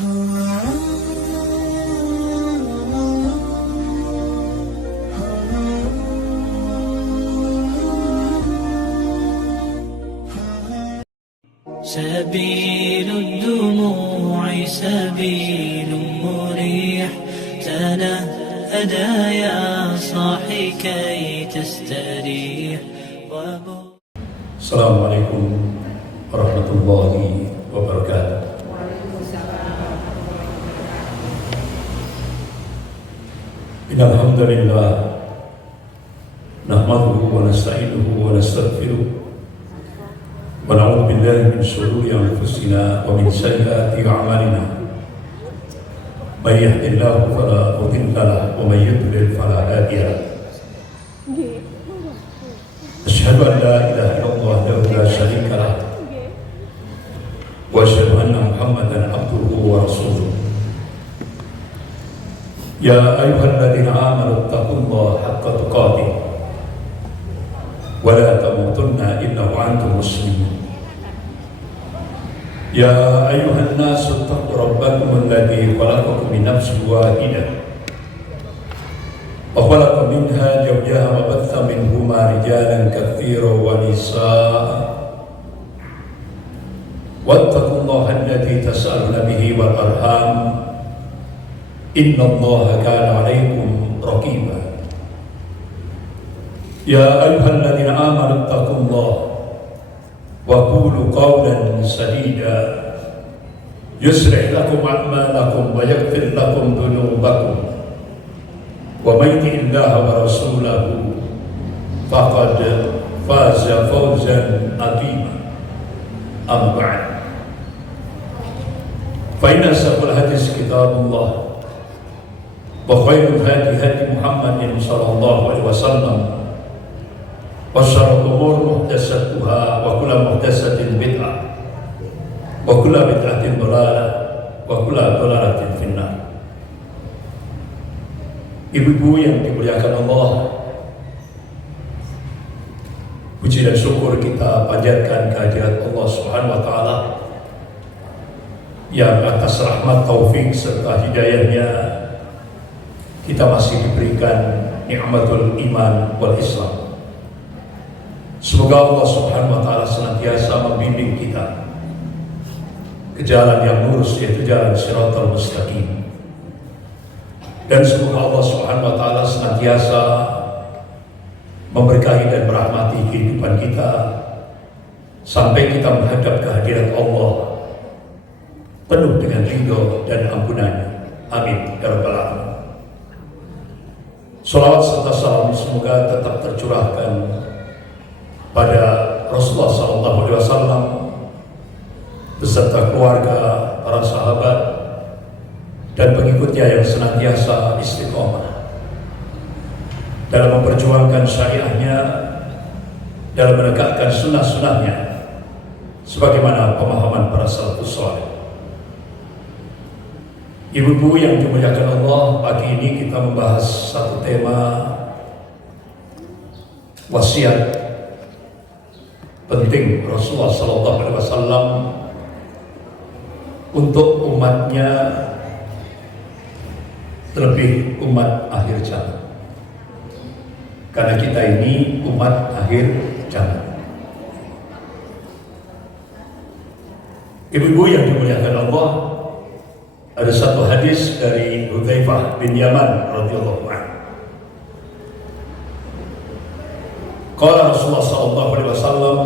سبيل الدموع سبيل مريح، تنهدى يا صاحي كي تستريح. السلام عليكم ورحمة الله وبركاته. إن الحمد لله نحمده ونستعينه ونستغفره ونعوذ بالله من شرور أنفسنا ومن سيئات أعمالنا. من يهد الله فلا مضل له ومن يضلل فلا هادي له. أشهد أن لا إله إلا الله وحده لا شريك له وأشهد أن محمدا عبده ورسوله. يا أيها الذين آمنوا اتقوا الله حق تقاته ولا تموتن إلا وأنتم مسلمون. يا أيها الناس اتقوا ربكم الذي خلقكم من نفس واحدة وخلق منها زوجها وبث منهما رجالا كثيرا ونساء واتقوا الله الذي تسألون به والأرحام إن الله كان عليكم رقيبا. يا أيها الذين آمنوا اتقوا الله وقولوا قولا سديدا يصلح لكم أعمالكم ويغفر لكم ذنوبكم ومن يطع الله ورسوله فقد فاز فوزا عظيما. أما بعد، فإن أصدق الحديث كتاب الله وخير الهدي هدي محمد صلى الله عليه وسلم وشر الأمور محدثاتها وكل محدثة بدعة وكل بدعة ضلالة وكل ضلالة في النار. Ibu-ibu yang dimuliakan Allah, puji dan syukur kita panjatkan kehadirat Allah Subhanahu wa taala yang atas rahmat, taufik serta hidayahnya kita masih diberikan nikmatul iman wal Islam. Semoga Allah Subhanahu wa taala senantiasa membimbing kita ke jalan yang lurus, yaitu jalan Shiratal Mustaqim. Dan semoga Allah Subhanahu wa taala senantiasa memberkahi dan merahmati kehidupan kita sampai kita menghadap kehadirat Allah penuh dengan ridho dan ampunannya. Amin ya rabbal alamin. Salawat serta salam semoga tetap tercurahkan pada Rasulullah SAW beserta keluarga, para sahabat, dan pengikutnya yang senantiasa istiqomah dalam memperjuangkan syariahnya, dalam menegakkan sunnah-sunnahnya sebagaimana pemahaman para salafus saleh. Ibu-ibu yang dimuliakan Allah, pagi ini kita membahas satu tema wasiat penting Rasulullah SAW untuk umatnya, terlebih umat akhir zaman. Karena kita ini umat akhir zaman. Ibu-ibu yang dimuliakan Allah, ada satu hadis dari Hudzaifah bin Yaman radhiyallahu anhu. Qala Rasulullah sallallahu alaihi wasallam,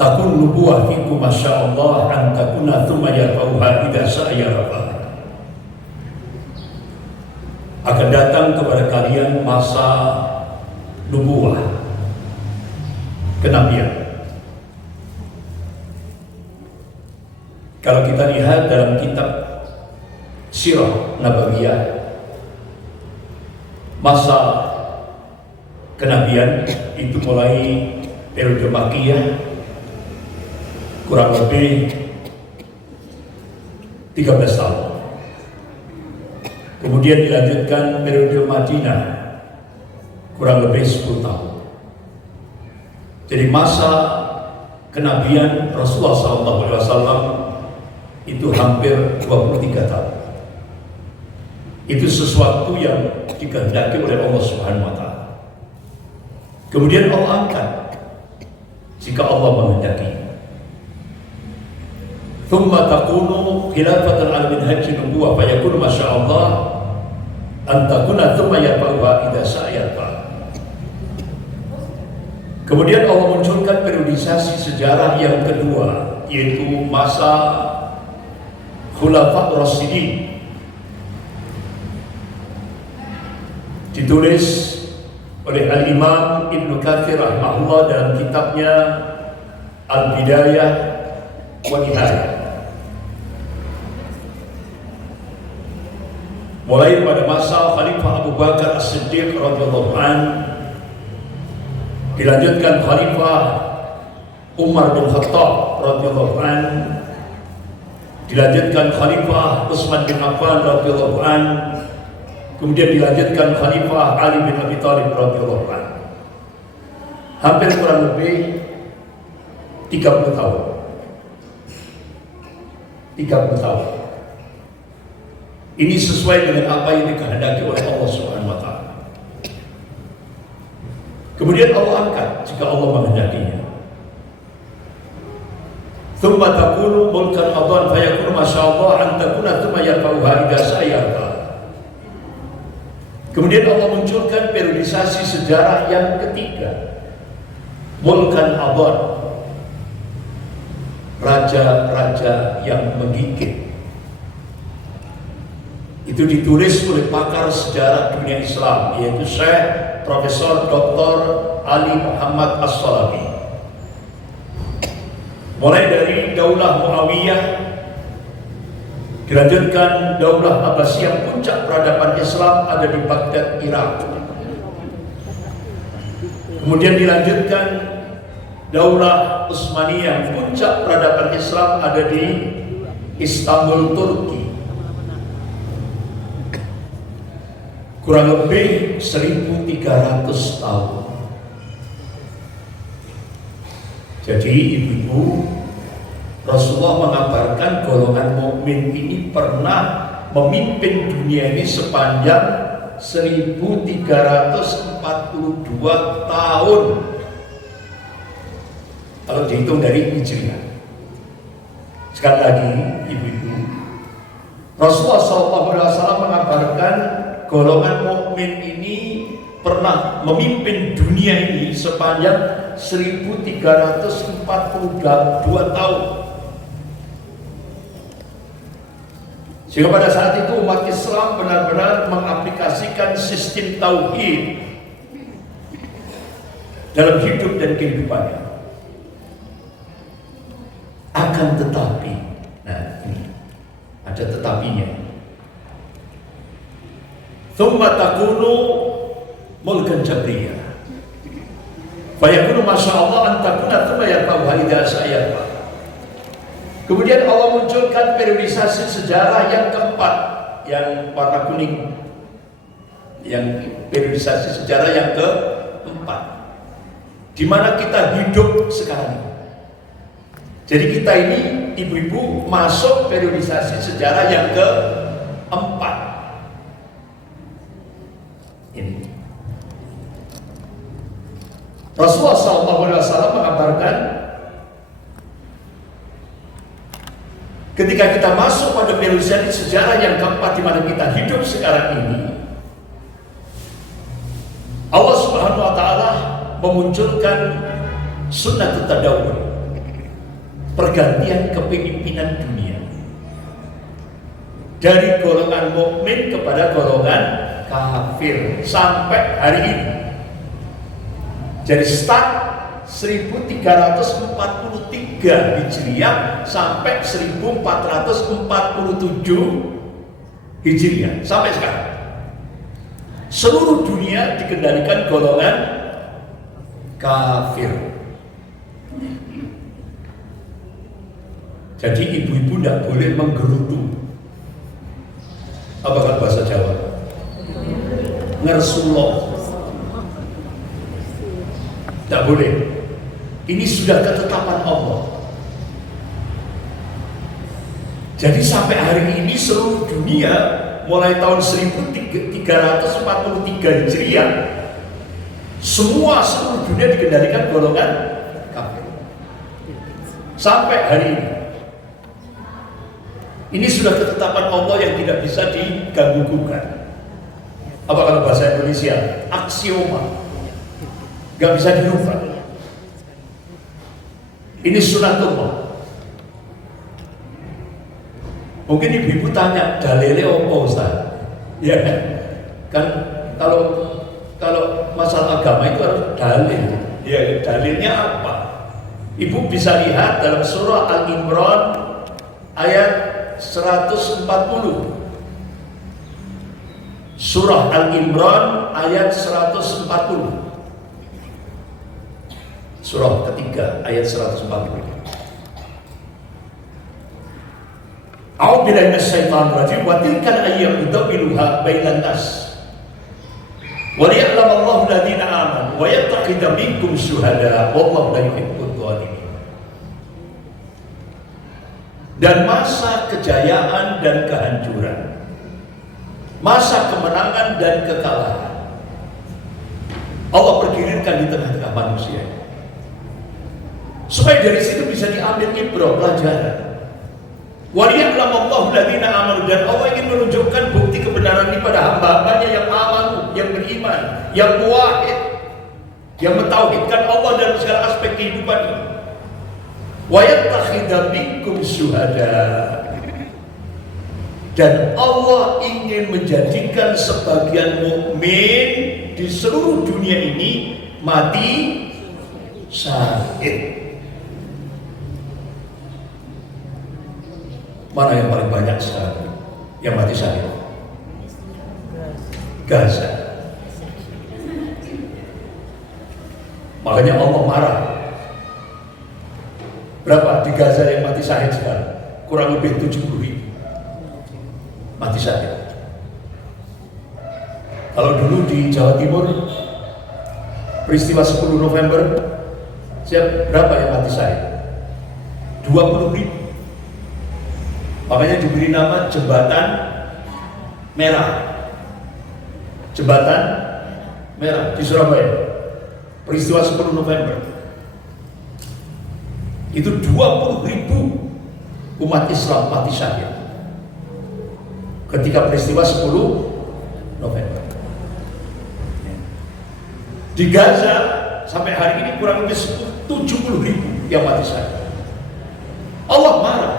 takun nubuwah fikum masyaallah an takuna thumma yarfa'uha idza sa'a rafa. Akan datang kepada kalian masa nubuwah, kenabian. Kalau kita lihat dalam kitab Sirah Nabawiyah, masa kenabian itu mulai periode Makkiyah kurang lebih 13 tahun. Kemudian dilanjutkan periode Madinah kurang lebih 10 tahun. Jadi masa kenabian Rasulullah SAW itu hampir 23 tahun. Itu sesuatu yang dikehendaki oleh Allah Subhanahu wa taala. Kemudian Allah angkat jika Allah menghendaki. Thumma takunu khilafatan ala minhaj nubuwah fa yakunu masyaallah an takuna thumma yatawwa idza sa'yata. Kemudian Allah munculkan periodisasi sejarah yang kedua, yaitu masa Khulafa' Rasyidin. Ditulis oleh Al-Imam Ibnu Katsir rahimahullah dalam kitabnya Al-Bidayah wa Nihayah. Mulai pada masa Khalifah Abu Bakar As-Siddiq radhiyallahu anhu, dilanjutkan Khalifah Umar bin Khattab radhiyallahu anhu, dilanjutkan Khalifah Utsman bin Affan radhiyallahu anhu, kemudian dilanjutkan Khalifah Ali bin Abi Thalib radhiyallahu anhu. Hampir kurang lebih 30 tahun. 30 tahun. Ini sesuai dengan apa yang dikehendaki oleh Allah Subhanahu wa taala. Kemudian Allah angkat jika Allah menghendakinya. Tsumma takunu mulkan adhan fa yakunu masyaallah an takuna tsumma yarfa'uha idza sa'yarta. Kemudian Allah munculkan periodisasi sejarah yang ketiga, mulkan adhan, raja-raja yang menggigit. Itu ditulis oleh pakar sejarah dunia Islam, yaitu Syekh Profesor Dr. Ali Muhammad As-Salabi. Mulai dari Daulah Muawiyah, dilanjutkan Daulah Abbasiyah, puncak peradaban Islam ada di Baghdad, Irak. Kemudian dilanjutkan Daulah Utsmaniyah, puncak peradaban Islam ada di Istanbul, Turki. Kurang lebih 1.300 tahun. Jadi ibu-ibu, Rasulullah mengabarkan golongan mukmin ini pernah memimpin dunia ini sepanjang 1.342 tahun. Kalau dihitung dari Hijriah. Sekali lagi ibu-ibu, Rasulullah SAW mengabarkan golongan mukmin ini pernah memimpin dunia ini sepanjang 1.342 tahun. Sehingga pada saat itu umat Islam benar-benar mengaplikasikan sistem tauhid dalam hidup dan kehidupannya. Akan tetapi, nah ini ada tetapinya. Tsumma takunu mulkan jabriyah. Fa yakunu masyaallah an takuna tsumma yarfa'uha idza sa'yarfa. Kemudian Allah munculkan periodisasi sejarah yang keempat, yang warna kuning. Yang periodisasi sejarah yang keempat, di mana kita hidup sekarang ini. Jadi kita ini ibu-ibu masuk periodisasi sejarah yang keempat. Ini Rasulullah SAW mengabarkan ketika kita masuk pada periodisasi sejarah yang keempat di mana kita hidup sekarang ini, Allah Subhanahu wa taala memunculkan sunnah tadawwur, pergantian kepemimpinan dunia dari golongan mukmin kepada golongan kafir sampai hari ini. Jadi start 1343 Hijriah sampai 1447 Hijriah sampai sekarang. Seluruh dunia dikendalikan golongan kafir. Jadi ibu-ibu tidak boleh menggerutu. Apa kan bahasa Jawa? Ngersuloh. Tidak boleh. Ini sudah ketetapan Allah. Jadi sampai hari ini seluruh dunia mulai tahun 1343 Hijriah seluruh dunia dikendalikan golongan kafir. Sampai hari ini. Ini sudah ketetapan Allah yang tidak bisa diganggu-gugat. Apa kalau bahasa Indonesia? Aksioma. Gak bisa dirubah. Ini sunatullah. Mungkin ibu-ibu tanya, dalilnya apa Ustaz? Ya kan kalau masalah agama itu harus dalil. Ya, dalilnya apa? Ibu bisa lihat dalam surah Al-Imran ayat 140. Surah Al-Imran ayat 140. Surah ketiga ayat 140. A'udzubillahi minasyaitonir rajim wa tilkal ayyamu nudawiluha bainan nas. Wa liya'lamallahu alladziina aamanu wa yattakhidha minkum syuhada wallahu la yuhibbul dhalimin. Dan masa kejayaan dan kehancuran, masa kemenangan dan kekalahan, Allah pergirirkan di tengah-tengah manusia, supaya dari situ bisa diambil ibrah pelajaran. Waliya'lamallahu alladziina aamanu, dan Allah ingin menunjukkan bukti kebenaran ini pada hamba-hambanya yang amanu, yang beriman, yang muwahhid, yang mentauhidkan Allah dalam segala aspek kehidupan ini. Wa yattakhidha minkum syuhada, dan Allah ingin menjadikan sebagian mukmin di seluruh dunia ini mati syahid. Mana yang paling banyak sekarang yang mati syahid? Gaza. Makanya Allah marah. Berapa di Gaza yang mati syahid sekarang? Kurang lebih 70.000 mati syahid. Kalau dulu di Jawa Timur peristiwa 10 November berapa yang mati syahid? 20.000. Makanya diberi nama Jembatan Merah. Jembatan Merah di Surabaya. Peristiwa 10 November. Itu 20.000 umat Islam mati syahid ketika peristiwa 10 November. Di Gaza sampai hari ini kurang lebih 70.000 yang mati syahid. Allah marah.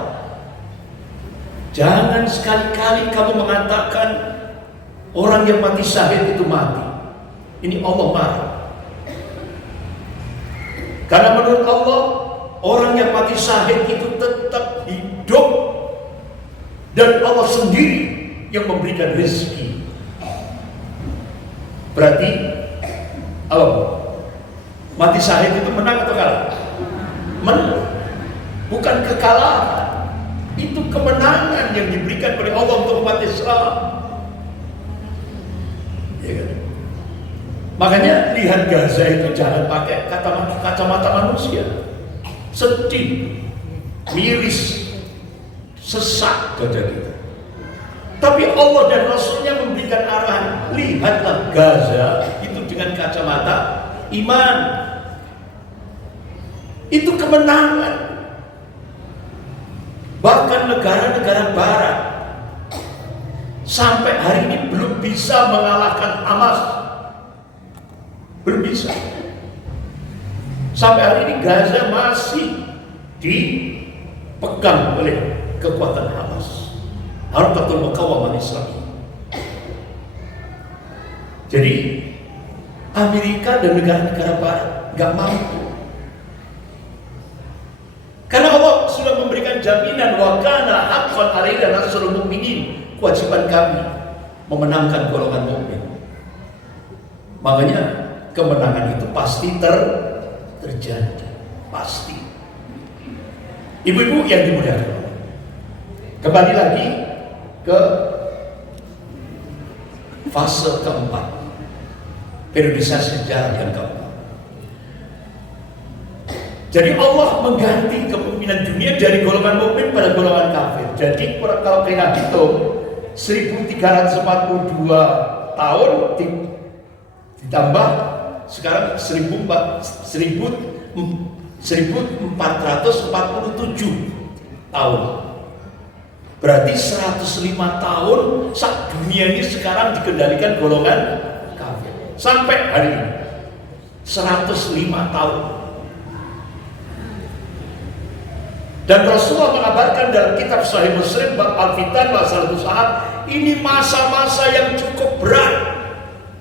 Jangan sekali-kali kamu mengatakan orang yang mati syahid itu mati. Ini Allah marah. Karena menurut Allah, orang yang mati syahid itu tetap hidup, dan Allah sendiri yang memberikan rezeki. Berarti apa? Mati syahid itu menang atau kalah? Menang. Bukan kekalahan. Itu kemenangan yang diberikan oleh Allah untuk umat Islam. Ya kan? Makanya lihat Gaza itu jangan pakai kacamata manusia. Sedih, miris, sesak dada kita. Tapi Allah dan Rasulnya memberikan arahan, lihatlah Gaza itu dengan kacamata iman. Itu kemenangan. Bahkan negara-negara barat sampai hari ini belum bisa mengalahkan Hamas. Belum bisa. Sampai hari ini Gaza masih dipegang oleh kekuatan Hamas, Harakatul Muqawaman Islami. Jadi Amerika dan negara-negara barat gak mampu. Karena Allah sudah memberikan jaminan, wa kana haqqan 'alaina nasrul mu'minin, kewajiban kami memenangkan golongan mukmin. Makanya kemenangan itu pasti terjadi, pasti. Ibu-ibu yang dimuliakan, kembali lagi ke fase keempat, periodisasi sejarah yang keempat. Jadi Allah mengganti kepemimpinan kepemimpinan dunia dari golongan mukmin pada golongan kafir. Jadi kalau kita hitung 1342 tahun ditambah sekarang 1447 tahun. Berarti 105 tahun sak dunia ini sekarang dikendalikan golongan kafir. Sampai hari ini 105 tahun. Dan Rasulullah mengabarkan dalam kitab Sahih Muslim bab Al-Fitan wa Salatus Sa'at, ini masa-masa yang cukup berat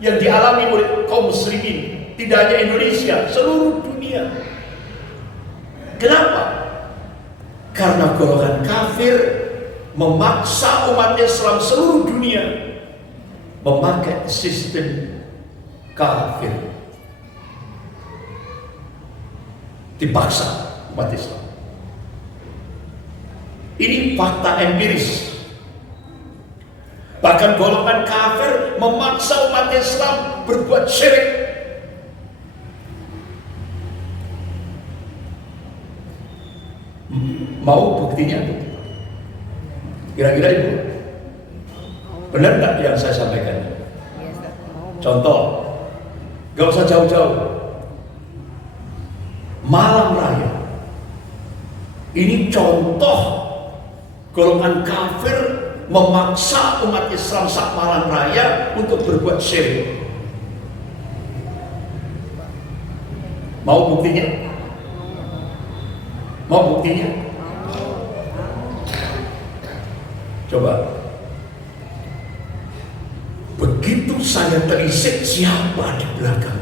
yang dialami oleh kaum muslimin, tidak hanya Indonesia, seluruh dunia. Kenapa? Karena golongan kafir memaksa umat Islam seluruh dunia memakai sistem kafir. Dipaksa umat Islam. Ini fakta empiris. Bahkan golongan kafir memaksa umat Islam berbuat syirik. Mau buktinya? Kira-kira Ibu, benar nggak yang saya sampaikan? Contoh, gak usah jauh-jauh. Malam Raya. Ini contoh golongan kafir memaksa umat Islam sak Malam Raya untuk berbuat syirik. Mau buktinya? Mau buktinya? Coba. Begitu saya terisik siapa di belakang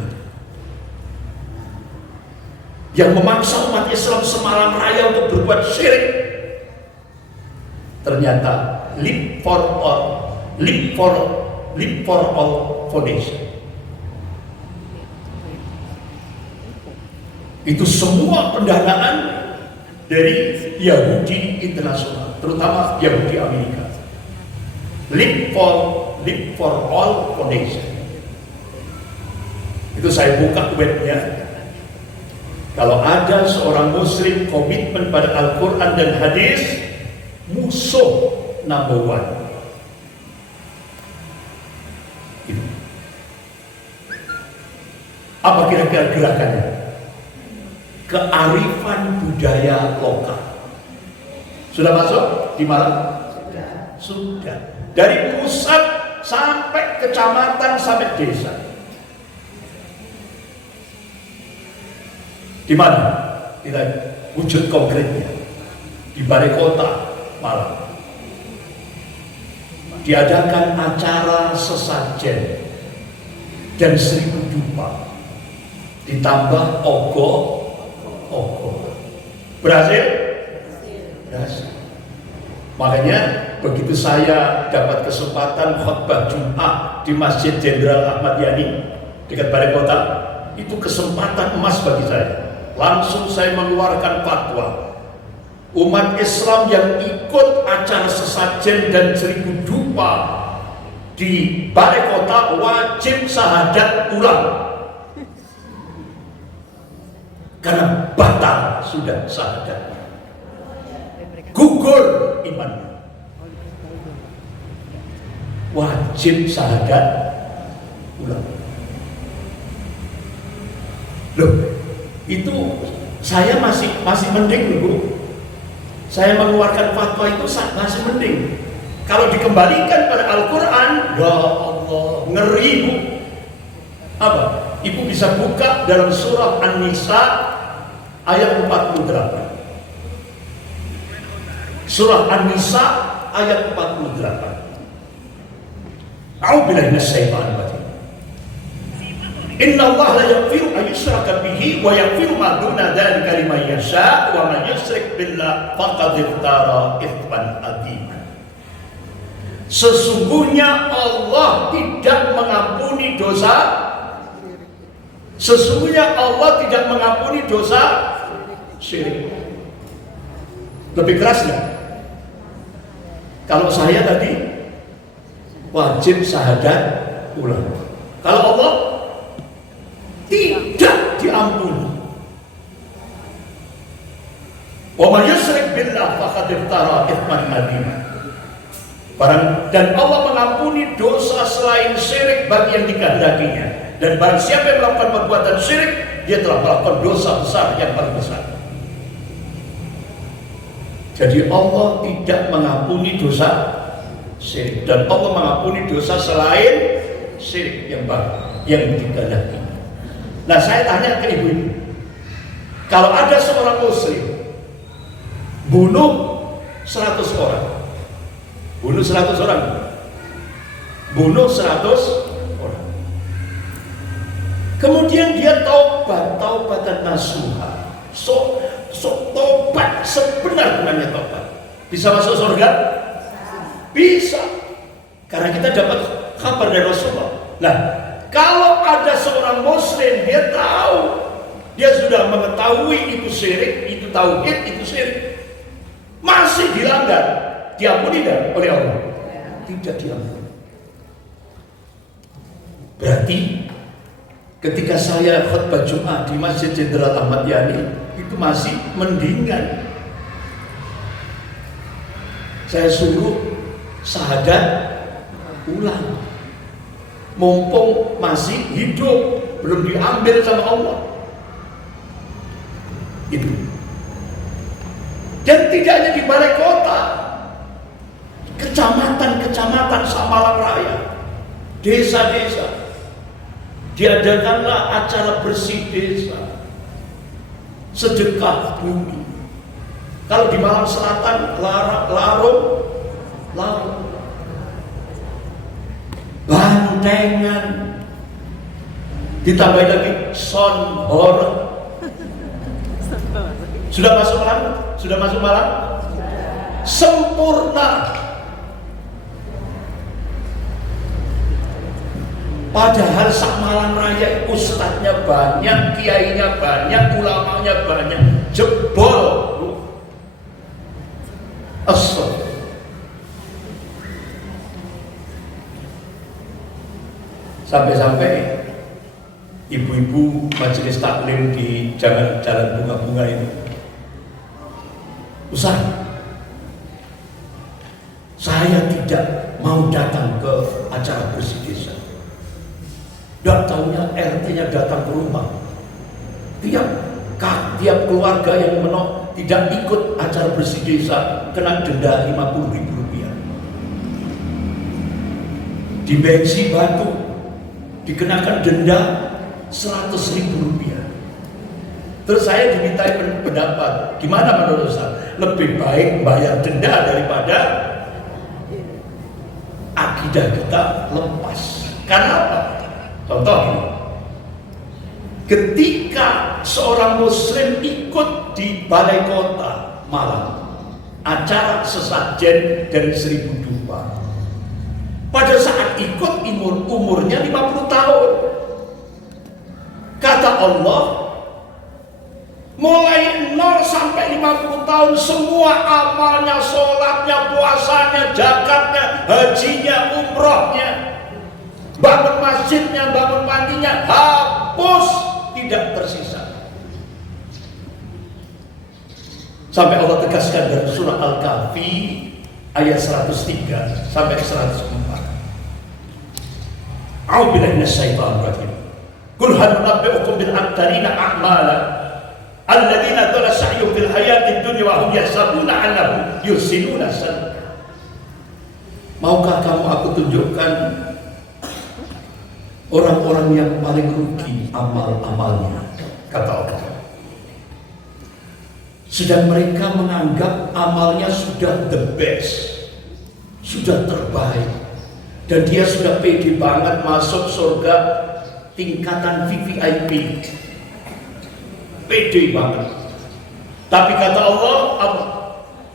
yang memaksa umat Islam semalam raya untuk berbuat syirik. Ternyata Live for All Foundation. Itu semua pendanaan dari Yahudi internasional, terutama Yahudi Amerika. Live for All Foundation. Itu saya buka webnya. Kalau ada seorang muslim komitmen pada Al-Quran dan hadis, musuh number one. Gitu. Apa kira-kira gerakannya? Kearifan budaya lokal. Sudah masuk di Malang? Sudah. Dari pusat sampai kecamatan sampai desa. Di mana kita wujud konkretnya? Di Balai Kota Malang. Diadakan acara sesajen dan 1000 dupa, ditambah ogo. Berhasil? Berhasil. Makanya begitu saya dapat kesempatan khutbah Jumat di Masjid Jenderal Ahmad Yani dekat Balai Kota, itu kesempatan emas bagi saya. Langsung saya mengeluarkan fatwa. Umat Islam yang ikut acara sesajen dan 1000 dupa di Balai Kota wajib syahadat ulang. Karena batal sudah syahadat. Gugur iman. Wajib syahadat ulang. Loh, itu saya masih mending Bu. Saya mengeluarkan fatwa itu masih mending. Kalau dikembalikan pada Al-Quran, ya Allah, ngeri Bu. Apa? Ibu bisa buka dalam surah An-Nisa ayat 48. Surah An-Nisa ayat 48. A'udzubillahi minasyaitonir rajim. Inna Allah la yaghfiru an yushraka bihi wa yaghfiru ma duna dzalika liman yasha wa man yusyrik billah faqad iftara itsman adziman. Sesungguhnya Allah tidak mengampuni dosa. Sesungguhnya Allah tidak mengampuni dosa syirik. Lebih keras nggak? Kalau saya tadi wajib syahadat ulang. Kalau Allah tidak diampuni. Wa may yusyrik billah faqad iftara itsman adzima. Dan Allah mengampuni dosa selain syirik bagi yang dikehendakinya. Dan barang siapa yang melakukan perbuatan syirik, dia telah melakukan dosa besar yang paling besar. Jadi Allah tidak mengampuni dosa syirik, dan Allah mengampuni dosa selain syirik yang dikehendaki. Nah, saya tanya ke ibu-ibu, kalau ada seorang muslim bunuh 100 orang, bunuh 100 orang, kemudian dia taubatan nasuha, tobat sebenar-benarnya tobat, bisa masuk surga? Bisa, karena kita dapat kabar dari Rasulullah. Nah, kalau ada seorang muslim, dia tahu, dia sudah mengetahui itu syirik, itu tauhid, itu syirik, masih dilanggar, diampuni tidak oleh Allah? Tidak diampuni. Berarti ketika saya khutbah Jumat di Masjid Jenderal Ahmad Yani, itu masih mendingan. Saya suruh syahadat ulang, mumpung masih hidup, belum diambil sama Allah. Itu. Dan tidak hanya di balai kota, kecamatan Samalang Raya, desa-desa, diadakanlah acara bersih desa, sedekah bumi. Kalau di Malang Selatan, Larung, Bantengan, ditambah lagi Sonhor. Sudah masuk Malang? Sempurna. Padahal sak Malang Raya ustadznya banyak, kiainya banyak, ulamanya banyak, jebol. Astagfirullah. Sampai-sampai ibu-ibu majelis taklim di jalan bunga-bunga itu, Ustaz, saya tidak mau datang ke acara bersih desa. Dan tahunya RT-nya datang ke rumah. Tiap keluarga yang menolak tidak ikut acara bersih desa kena denda Rp50.000. Di bensi Batu dikenakan denda Rp100.000. Terus saya dimintai pendapat, gimana menurut saya? Lebih baik bayar denda daripada akidah kita lepas. Karena apa? Contoh ini, ketika seorang muslim ikut di balai kota Malang, acara sesajen dari 1000 dupa, pada saat ikut umurnya 50 tahun. Kata Allah, mulai 0 sampai 50 tahun semua amalnya, sholatnya, puasanya, zakatnya, hajinya, umrohnya, bangun masjidnya, bangun mandinya, hapus, tidak tersisa. Sampai Allah tegaskan dari surah Al-Kahfi ayat 103 sampai 104. A'udzubillahi minasyaitonir rajim. Qul hal nunabbi'ukum bil aktharina a'mala alladzina dhalla sa'yuhum fil hayatid dunya wa hum yahsabuna annahum yuhsinuna sun'a. Maukah kamu aku tunjukkan orang-orang yang paling rugi amal-amalnya, kata Allah. Sedang mereka menganggap amalnya sudah the best, sudah terbaik, dan dia sudah pede banget masuk surga tingkatan VVIP, pede banget. Tapi kata Allah,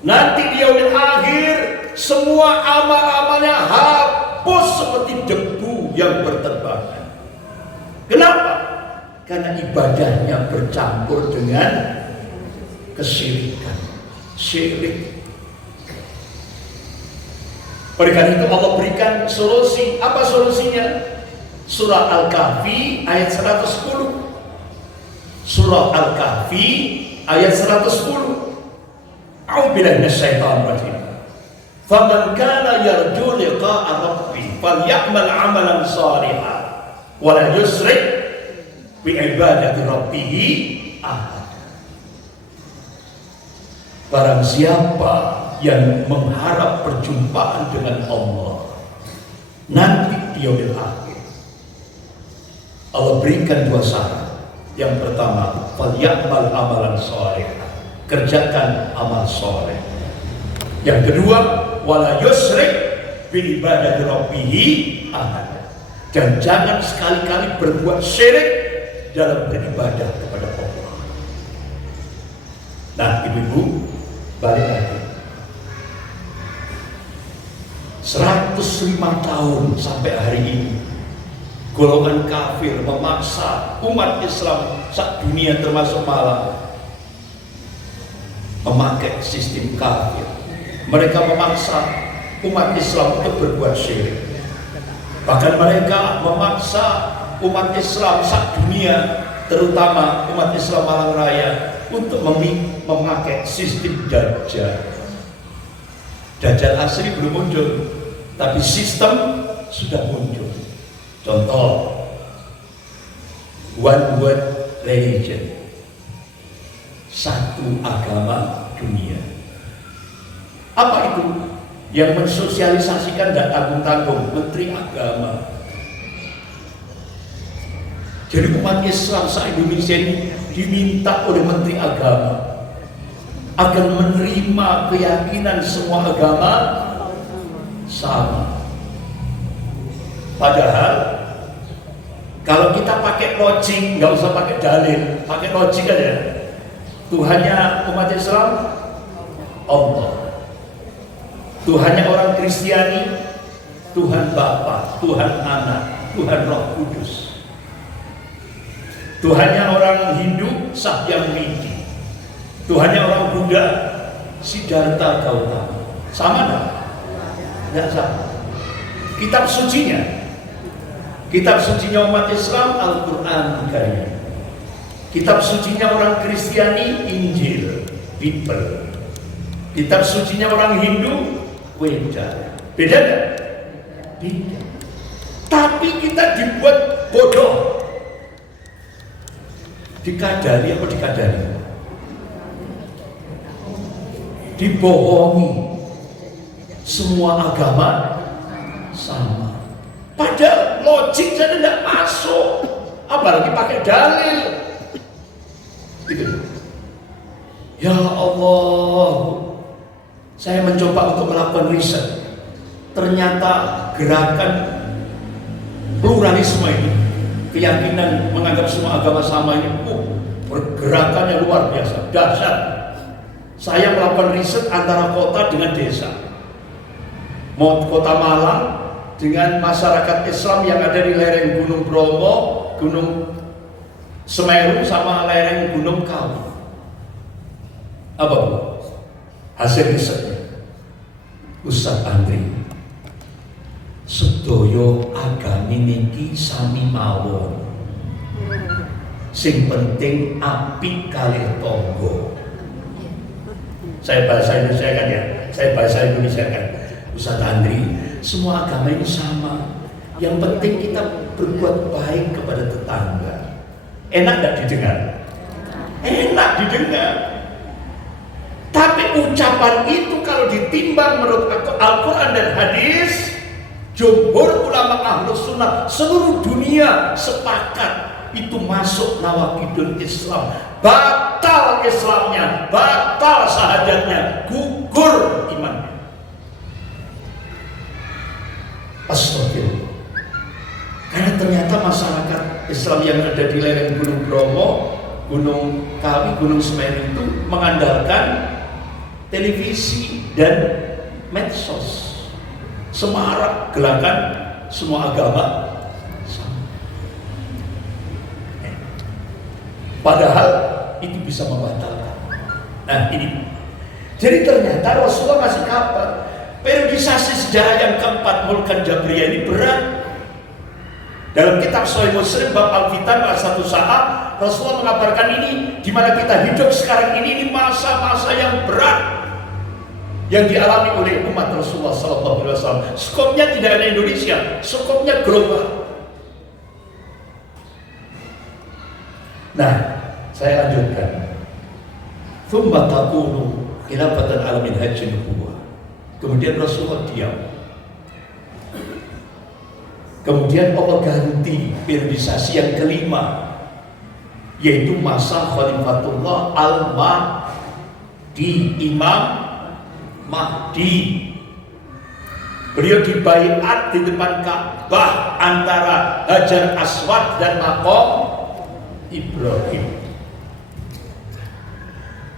nanti di yaumil akhir semua amal-amalnya hapus seperti debu yang berterbangan. Kenapa? Karena ibadahnya bercampur dengan kesyirikan, syirik. Oleh karena itu Allah berikan solusi. Apa solusinya? Surah Al-Kahfi ayat 110. Surah Al-Kahfi ayat 110. A'udzubillahi minasyaitonir rajim. Faman kana yarju liqa'a rabbih falyamal 'amalan shalihan wa la yusyrik bi ibadati rabbih ahad. Barang siapa yang mengharap perjumpaan dengan Allah nanti di yaumil akhir, Allah berikan dua syarat. Yang pertama, falyamal amalan shalihan, kerjakan amal soleh. Yang kedua, wala yusyrik bi ibadati rabbih ahad, dan jangan sekali-kali berbuat syirik dalam beribadah kepada Allah. Nah, ibu-ibu, balik lagi 105 tahun sampai hari ini golongan kafir memaksa umat Islam sak dunia termasuk Malang memakai sistem kafir. Mereka memaksa umat Islam untuk berbuat syirik. Bahkan mereka memaksa umat Islam sak dunia, terutama umat Islam Malang Raya, untuk memakai sistem Dajjal. Dajjal asli belum muncul, tapi sistem sudah muncul. Contoh, one world religion, satu agama dunia. Apa itu? Yang mensosialisasikan dan tanggung-tanggung Menteri Agama. Jadi umat Islam se-Indonesia ini diminta oleh Menteri Agama agar menerima keyakinan semua agama sama. Padahal kalau kita pakai logik, nggak usah pakai dalil, pakai logik aja. Tuhannya umat Islam Allah. Tuhannya orang Kristiani Tuhan Bapa, Tuhan Anak, Tuhan Roh Kudus. Tuhannya orang Hindu Sahyang Widi. Tuhannya orang Buddha Siddhartha Gautama. Sama enggak? Enggak sama. Kitab sucinya umat Islam Al-Quran Karim. Kitab sucinya orang Kristiani Injil, Bible. Kitab sucinya orang Hindu Weda. Beda enggak? Beda. Tapi kita dibuat bodoh. Dikadari apa dikadari? Dibohongi. Semua agama sama. Padahal logik saja tidak masuk, apalagi pakai dalil. Gitu. Ya Allah, saya mencoba untuk melakukan riset. Ternyata gerakan pluralisme ini, keyakinan menganggap semua agama sama ini, pergerakannya luar biasa, dahsyat. Saya melakukan riset antara kota dengan desa. Kota Malang dengan masyarakat Islam yang ada di lereng Gunung Bromo, Gunung Semeru, sama lereng Gunung Kawi. Apa Bu? Hasil risetnya, Ustaz Andri, sedoyo agami niki sami mawon. Sing penting apik kalih tangga. Saya bahasa Indonesia kan ya, saya bahasa Indonesia kan. Ustaz Andri, semua agama ini sama. Yang penting kita berbuat baik kepada tetangga. Enak gak didengar? Enak didengar. Tapi ucapan itu kalau ditimbang menurut Al-Quran dan hadis, jumhur ulama Ahlus Sunnah seluruh dunia sepakat itu masuk nawakidul Islam. Batal Islamnya, batal syahadatnya, gugur imannya. Astagfirullah. Karena ternyata masyarakat Islam yang ada di lereng Gunung Bromo, Gunung Kawi, Gunung Semeru itu mengandalkan televisi dan medsos. Semarak gerakan semua agama sama. Padahal itu bisa membatalkan. Nah ini. Jadi ternyata Rasulullah masih kabar. Periodisasi sejarah yang keempat Mulkan Jabriyah ini berat. Dalam kitab Sahih Muslim bab Al-Fitan pada satu saat Rasulullah mengabarkan ini, di mana kita hidup sekarang ini masa-masa yang berat. yang dialami oleh umat Rasulullah SAW. Skopnya tidak hanya Indonesia, skopnya global. Nah, saya lanjutkan. Thumma taqulu khilafatan ala minhajin nubuwah. Kemudian Rasulullah diam. Kemudian Allah ganti periodisasi yang kelima, yaitu masa Khalifatullah Al-Mahdi, Imam Mahdi. Beliau dibaiat di depan Ka'bah antara Hajar Aswad dan Maqam Ibrahim.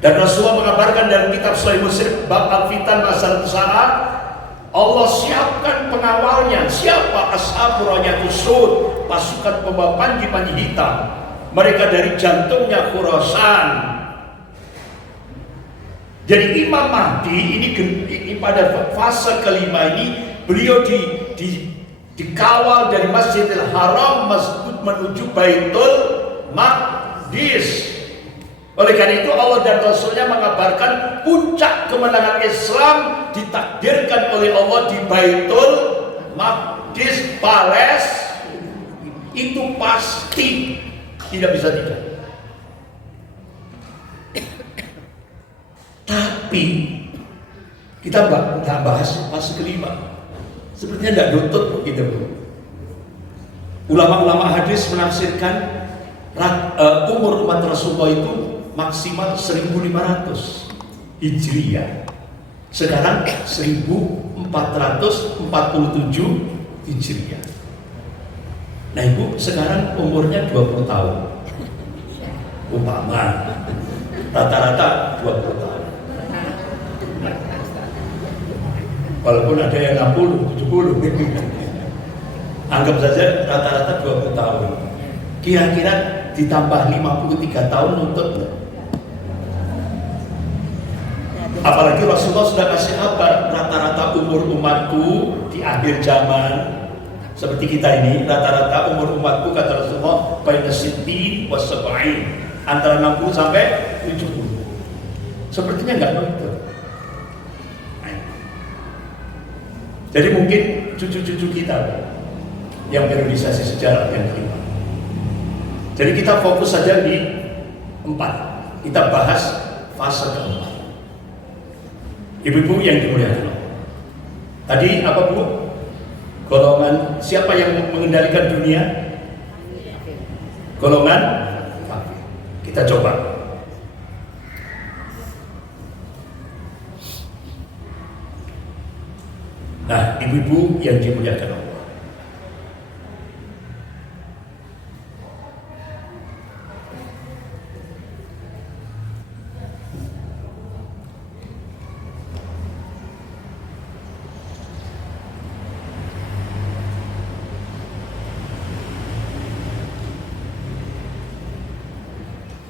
Dan Rasulullah mengabarkan dalam kitab Sahih Muslim bab Al-Fitan Masal Sa'ad, Allah siapkan pengawalnya. Siapa? Ashabur Rayatus Sud, pasukan pembawa panji-panji hitam. Mereka dari jantungnya Khurasan. Jadi Imam Mahdi ini pada fase kelima ini beliau dikawal dari Masjidil Haram menuju Baitul Maqdis. Oleh karena itu Allah dan Rasulnya mengabarkan puncak kemenangan Islam ditakdirkan oleh Allah di Baitul Maqdis, Palestina. Itu pasti, tidak bisa tidak. Tapi kita nggak bahas fase kelima. Sepertinya tidak nuntut begitu. Ulama-ulama hadis menafsirkan umur umat Rasulullah itu maksimal 1500 Hijriah. Sekarang 1447 Hijriah. Nah ibu sekarang umurnya 20 tahun. Umpama rata-rata 20 tahun. Walaupun ada yang 60, 70. Anggap saja rata-rata 20 tahun. Kira-kira ditambah 53 tahun untuk. Apalagi Rasulullah sudah kasih kabar rata-rata umur umatku di akhir zaman seperti kita ini, rata-rata umur umatku kata Rasulullah baina sittin wa sab'in, antara 60 sampai 70. Sepertinya enggak begitu. Jadi mungkin cucu-cucu kita yang periodisasi sejarah yang kelima. Jadi kita fokus saja di 4. Kita bahas fase keempat. Ibu-ibu yang dimuliakan Allah. Tadi apa Bu? Golongan siapa yang mengendalikan dunia? Golongan kafir. Kita coba. Nah, ibu-ibu yang dimuliakan Allah.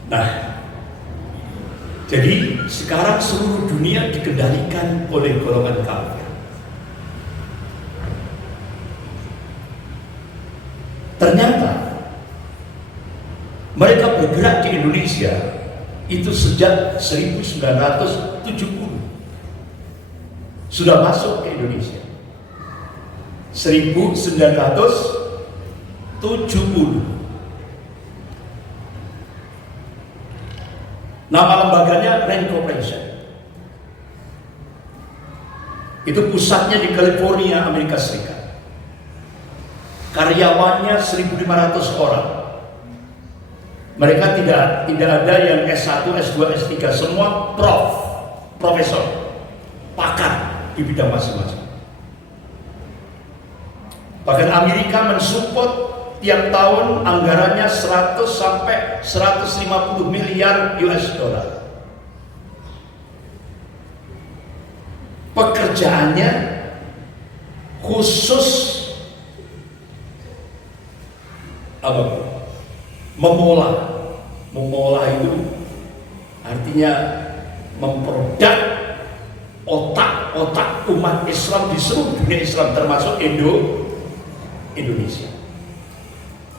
Nah, jadi sekarang seluruh dunia dikendalikan oleh golongan kafir. Ternyata mereka bergerak di Indonesia itu sejak 1970 sudah masuk ke Indonesia. 1970. Nama lembaganya Rand Corporation. Itu pusatnya di California, Amerika Serikat. Karyawannya 1.500 orang. Mereka tidak ada yang S1, S2, S3, semua profesor, pakar di bidang masing-masing. Bahkan Amerika mensupport tiap tahun anggarannya 100 sampai 150 miliar US dollar. Pekerjaannya khusus apa? Memolah itu artinya memproduk otak-otak umat Islam di seluruh dunia Islam termasuk Indonesia.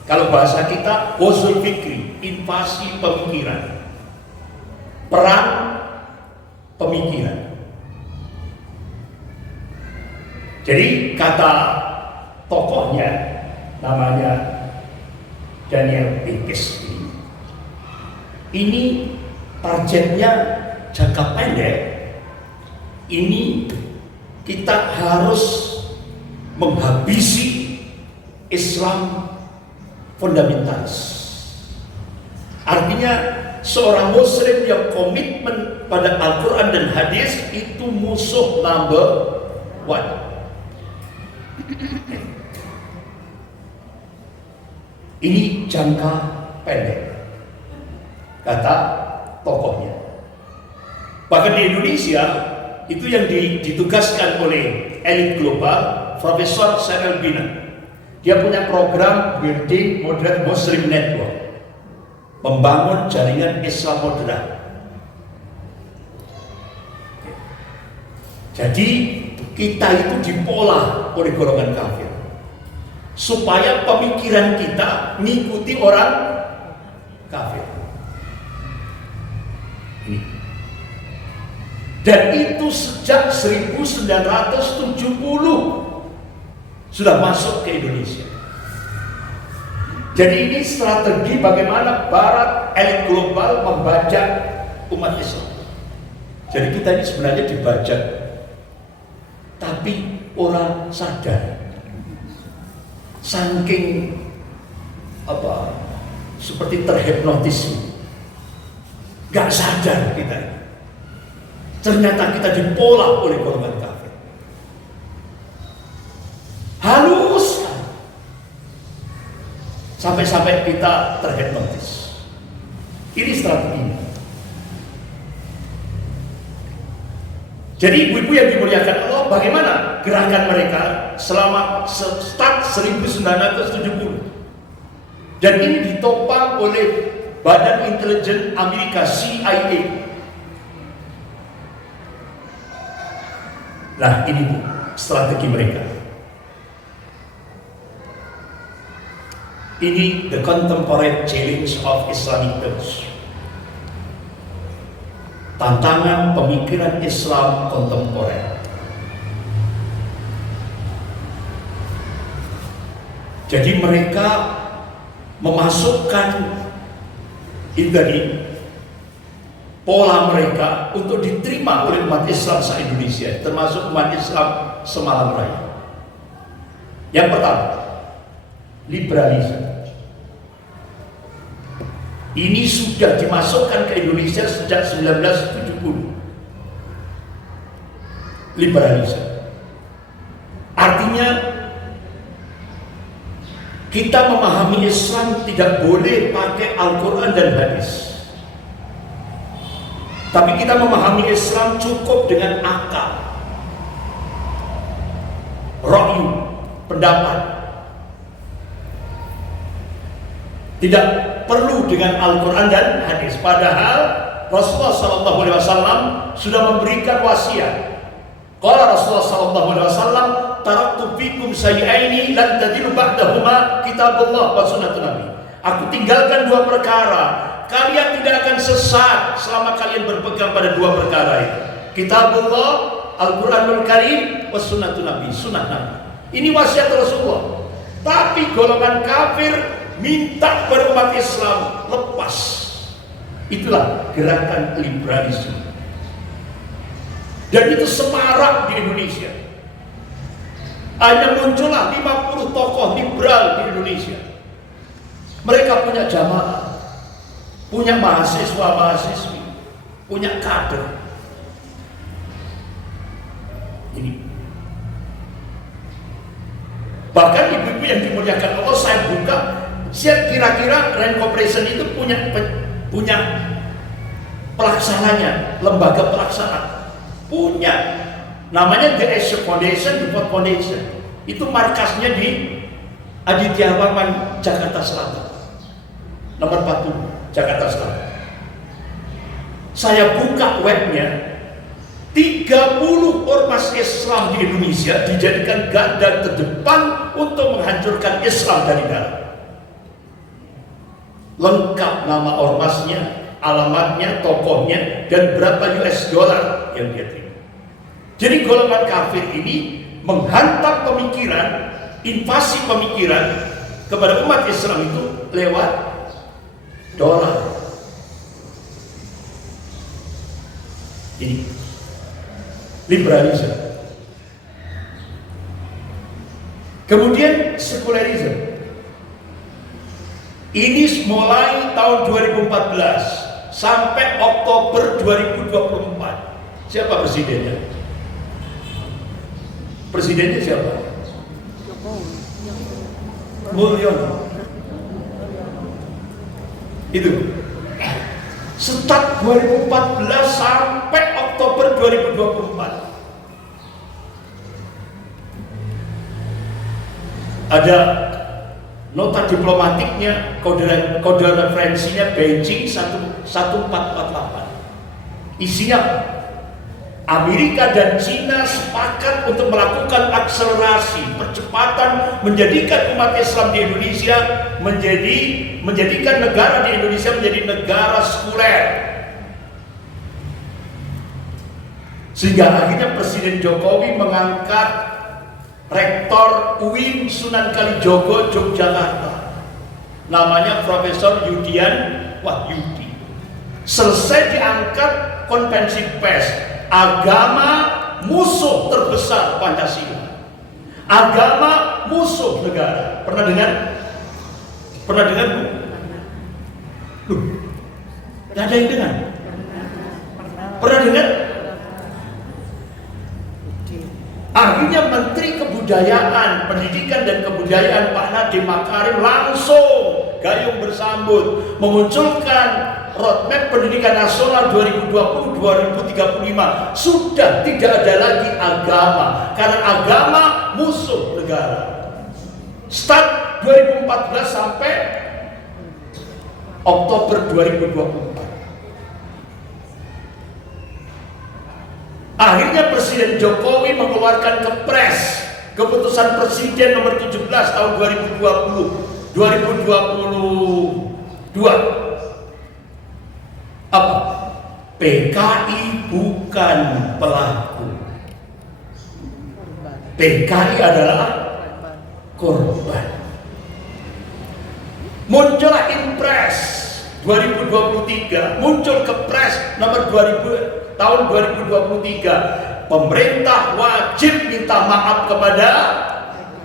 Kalau bahasa kita, ghazul fikri, invasi pemikiran, perang pemikiran. Jadi kata tokohnya namanya Daniel Pinkus ini targetnya jangka pendek. Ini kita harus menghabisi Islam fundamentalis. Artinya seorang muslim yang komitmen pada Al-Quran dan hadis itu musuh number one. Ini jangka pendek, kata tokohnya. Bahkan di Indonesia itu yang ditugaskan oleh elit global, Profesor Cyril Bina. Dia punya program Building Modern Muslim Network, membangun jaringan Islam moderat. Jadi kita itu dipola oleh golongan kafir supaya pemikiran kita mengikuti orang kafir. Ini. Dan itu sejak 1970 sudah masuk ke Indonesia. Jadi ini strategi bagaimana Barat elit global membajak umat Islam. Jadi kita ini sebenarnya dibajak, tapi orang sadar. Saking seperti terhipnotis, gak sadar kita. Ternyata kita dipola oleh golongan kafir. Halus kan? Sampai-sampai kita terhipnotis. Ini strateginya. Jadi ibu-ibu yang dimuliakan Allah, bagaimana gerakan mereka selama start 1970. Dan ini ditopang oleh Badan Intelijen Amerika CIA. Nah ini Bu, strategi mereka. Ini the contemporary challenge of Islamic thoughts. Tantangan pemikiran Islam kontemporer. Jadi mereka memasukkan itu tadi pola mereka untuk diterima oleh umat Islam se-Indonesia, termasuk umat Islam semalam raya. Yang pertama, liberalisme. Ini sudah dimasukkan ke Indonesia sejak 1970. Liberalisme. Artinya kita memahami Islam tidak boleh pakai Al-Quran dan hadis. Tapi kita memahami Islam cukup dengan akal, ra'yu, pendapat. Tidak perlu dengan Al-Quran dan hadis. Padahal Rasulullah SAW sudah memberikan wasiat. Qala Rasulullah SAW, taraktu fikum sayyaini lan tadilu ba'dahuma kitabullah wa sunnatun nabi. Aku tinggalkan dua perkara, kalian tidak akan sesat selama kalian berpegang pada dua perkara itu. Kitabullah, Al-Quranul Karim, wa sunnatun nabi, sunnah nabi. Ini wasiat Rasulullah. Tapi golongan kafir minta pada umat Islam lepas. Itulah gerakan liberalisme. Dan itu semarak di Indonesia. Hanya muncullah 50 tokoh liberal di Indonesia. Mereka punya jamaah, punya mahasiswa-mahasiswi, punya kader. Ini. Bahkan ibu-ibu yang dimuliakan Allah, saya buka, kira-kira Rand Corporation itu punya pelaksananya, lembaga pelaksana. Punya, namanya The Asia Foundation, The Ford Foundation. Itu markasnya di Aditya Warman, Jakarta Selatan, nomor 40, Jakarta Selatan. Saya buka webnya, 30 ormas Islam di Indonesia dijadikan garda terdepan untuk menghancurkan Islam dari dalam. Lengkap nama ormasnya, alamatnya, tokohnya, dan berapa US dollar yang dia terima. Jadi golongan kafir ini menghantam pemikiran, invasi pemikiran kepada umat Islam itu lewat dolar. Ini liberalisme. Kemudian sekularisme. Ini mulai tahun 2014 sampai Oktober 2024. Siapa presidennya? Presidennya siapa? Mulyono. Itu start 2014 sampai Oktober 2024. Ada nota diplomatiknya, kode referensinya Beijing 1448. Isinya Amerika dan Cina sepakat untuk melakukan akselerasi percepatan menjadikan umat Islam di Indonesia menjadikan negara di Indonesia menjadi negara sekuler. Sehingga akhirnya Presiden Jokowi mengangkat Rektor UIN Sunan Kalijogo Yogyakarta, namanya Profesor Yudian Wahyudi. Selesai diangkat konvensi pers, agama musuh terbesar Pancasila, agama musuh negara. Pernah dengar? Pernah dengar Bu? Loh, gak ada yang dengar? Pernah dengar? Akhirnya Menteri Kebudayaan, Pendidikan dan Kebudayaan Pak Nadiem Makarim langsung gayung bersambut memunculkan roadmap pendidikan nasional 2020-2035. Sudah tidak ada lagi agama, karena agama musuh negara. Start 2014 sampai Oktober 2024. Akhirnya Presiden Jokowi mengeluarkan kepres keputusan Presiden nomor 17 tahun 2022. Apa? PKI bukan pelaku. PKI adalah korban. Muncullah Impres 2023, muncul kepres nomor 2000 tahun 2023, pemerintah wajib minta maaf kepada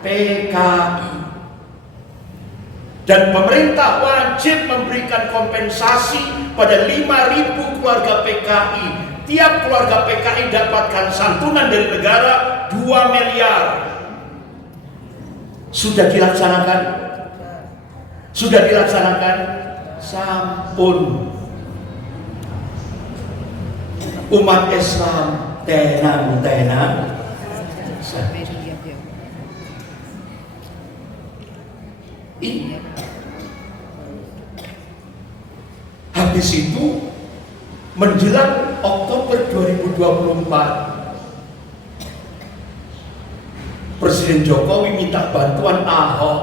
PKI dan pemerintah wajib memberikan kompensasi pada 5.000 keluarga PKI. Tiap keluarga PKI dapatkan santunan dari negara 2 miliar. Sudah dilaksanakan? Sudah dilaksanakan? Sampun. Umat Islam tenang-tenang ini. Habis itu menjelang Oktober 2024, Presiden Jokowi minta bantuan Ahok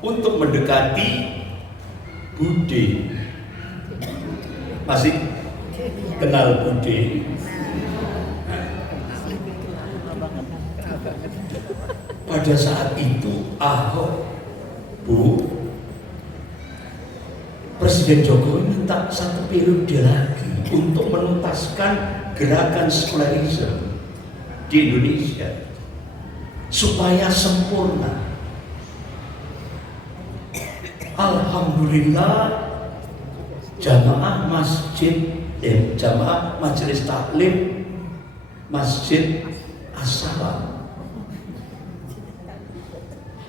untuk mendekati Bude. Masih kenal Bude? Pada saat itu Ahok, Bu, Presiden Jokowi minta 1 periode lagi untuk menuntaskan gerakan sekularisme di Indonesia supaya sempurna. Alhamdulillah, jamaah majelis taklim Masjid As-Salam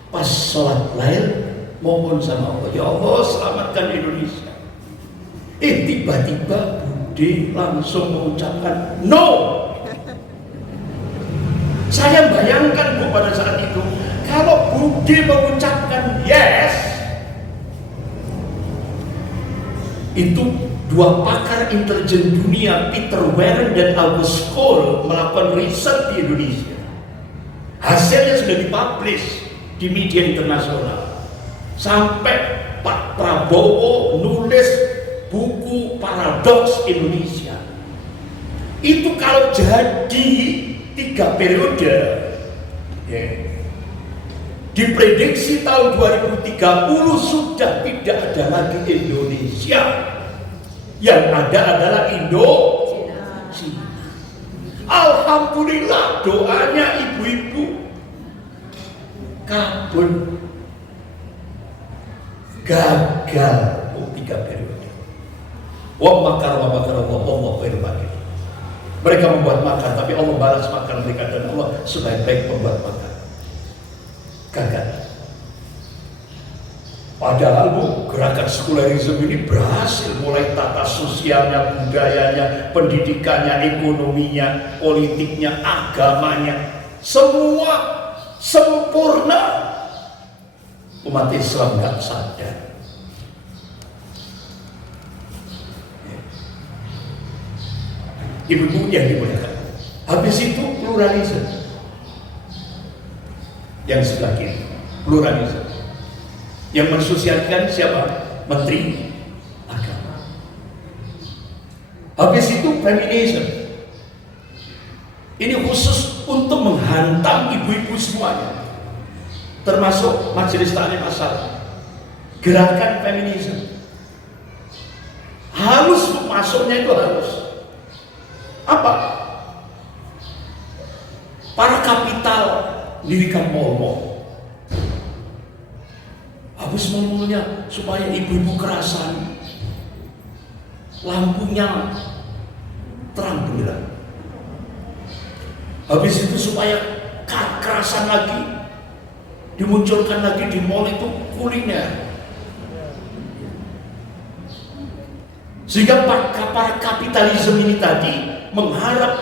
pas sholat lail mohon sama Allah, ya Allah selamatkan Indonesia. Tiba-tiba Bude langsung mengucapkan no. Saya bayangkan Bu pada saat itu, kalau Bude mengucapkan yes, itu 2 pakar intelijen dunia, Peter Warren dan August Cole, melakukan riset di Indonesia. Hasilnya sudah dipublish di media internasional. Sampai Pak Prabowo nulis buku Paradoks Indonesia. Itu kalau jadi 3 periode, Ya. Diprediksi tahun 2030 sudah tidak ada lagi Indonesia. Yang ada adalah Cina. Alhamdulillah doanya ibu-ibu kabul, gagal 3 periode. Wa makar Allah khairul makirin. Mereka membuat makar, tapi Allah balas makar mereka, dan Allah sebaik-baik pembuat makar. Gagal. Padahal gerakan sekularisme ini berhasil, mulai tata sosialnya, budayanya, pendidikannya, ekonominya, politiknya, agamanya, semua sempurna. Umat Islam nggak sadar. Ibu-ibu yang dimuliakan. Habis itu pluralisme. Yang sebelah kiri, pluralisme. Yang mensosialisasikan siapa? Menteri Agama. Habis itu feminisme. Ini khusus untuk menghantam ibu-ibu semuanya, termasuk Majelis Ta'lim Asal. Gerakan feminisme harus masuknya itu harus apa? Para kapital dirikan mall-mall. Habis mall-mallnya supaya ibu-ibu kerasan, lampunya terang benderang. Habis itu supaya kekerasan lagi dimunculkan lagi di mall itu kuliner. Sehingga para kapitalisme ini tadi mengharap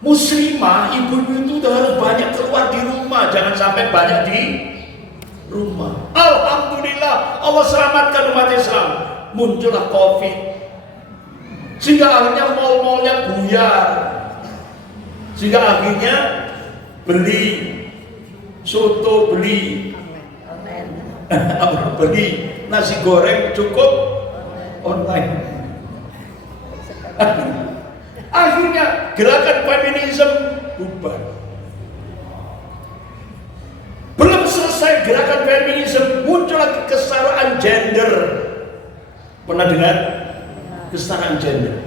muslimah, ibu-ibu itu harus banyak keluar di rumah, jangan sampai banyak di rumah. Alhamdulillah Allah selamatkan umat Islam. Muncullah COVID, sehingga akhirnya mall-mallnya buyar, sehingga akhirnya beli soto, beli beli nasi goreng cukup online. Akhirnya gerakan feminisme bubar. Belum selesai gerakan feminisme, muncul lagi kesetaraan gender. Pernah dengar? Kesetaraan gender.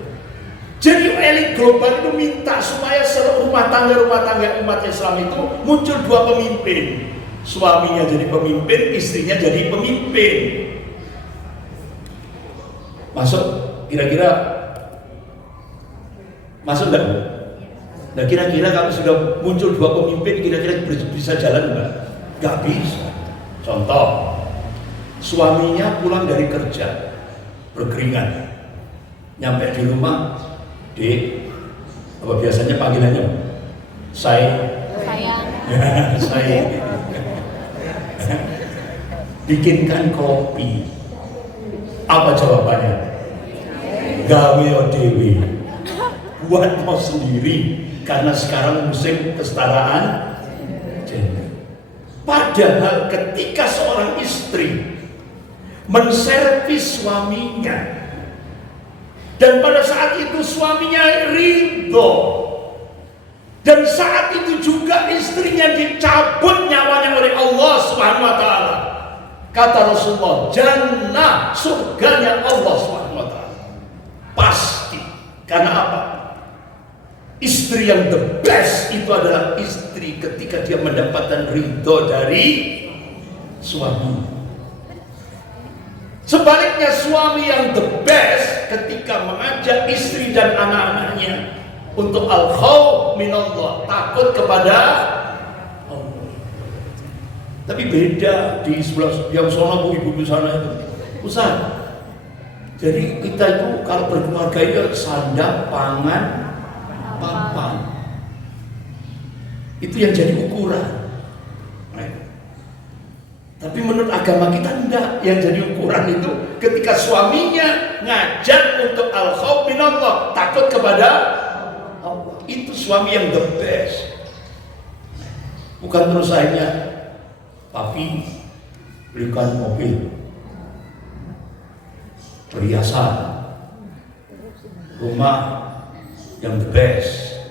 Jadi elit global itu minta supaya seluruh rumah tangga umat Islam itu muncul 2 pemimpin. Suaminya jadi pemimpin, istrinya jadi pemimpin. Masuk kira-kira? Masuk enggak? Nah kira-kira kalau sudah muncul 2 pemimpin, kira-kira bisa jalan enggak? Enggak bisa. Contoh, suaminya pulang dari kerja berkeringat, nyampe di rumah, Dek, apa biasanya panggilannya? Sayang. Bikinkan kopi. Apa jawabannya? Gawe odewe. Buat mau sendiri, karena sekarang musim kesetaraan gender. Padahal ketika seorang istri menservis suaminya, dan pada saat itu suaminya ridho, dan saat itu juga istrinya dicabut nyawanya oleh Allah Subhanahu wa Ta'ala, kata Rasulullah, jannah, surganya Allah Subhanahu wa Ta'ala pasti. Karena apa? Istri yang the best itu adalah istri ketika dia mendapatkan ridho dari suami. Sebaliknya suami yang the best ketika mengajak istri dan anak-anaknya untuk al-khawf minallah, takut kepada Allah. Tapi beda di sebelah yang sana, ibu-ibu sana itu Ustaz. Jadi kita itu kalau berkeluarga itu sandang, pangan, papan. Itu yang jadi ukuran. Tapi menurut agama kita enggak. Yang jadi ukuran itu ketika suaminya ngajak untuk al-khawf minallah, takut kepada Allah. Itu suami yang the best. Bukan terus akhirnya, papi belikan mobil, perhiasan, rumah yang the best.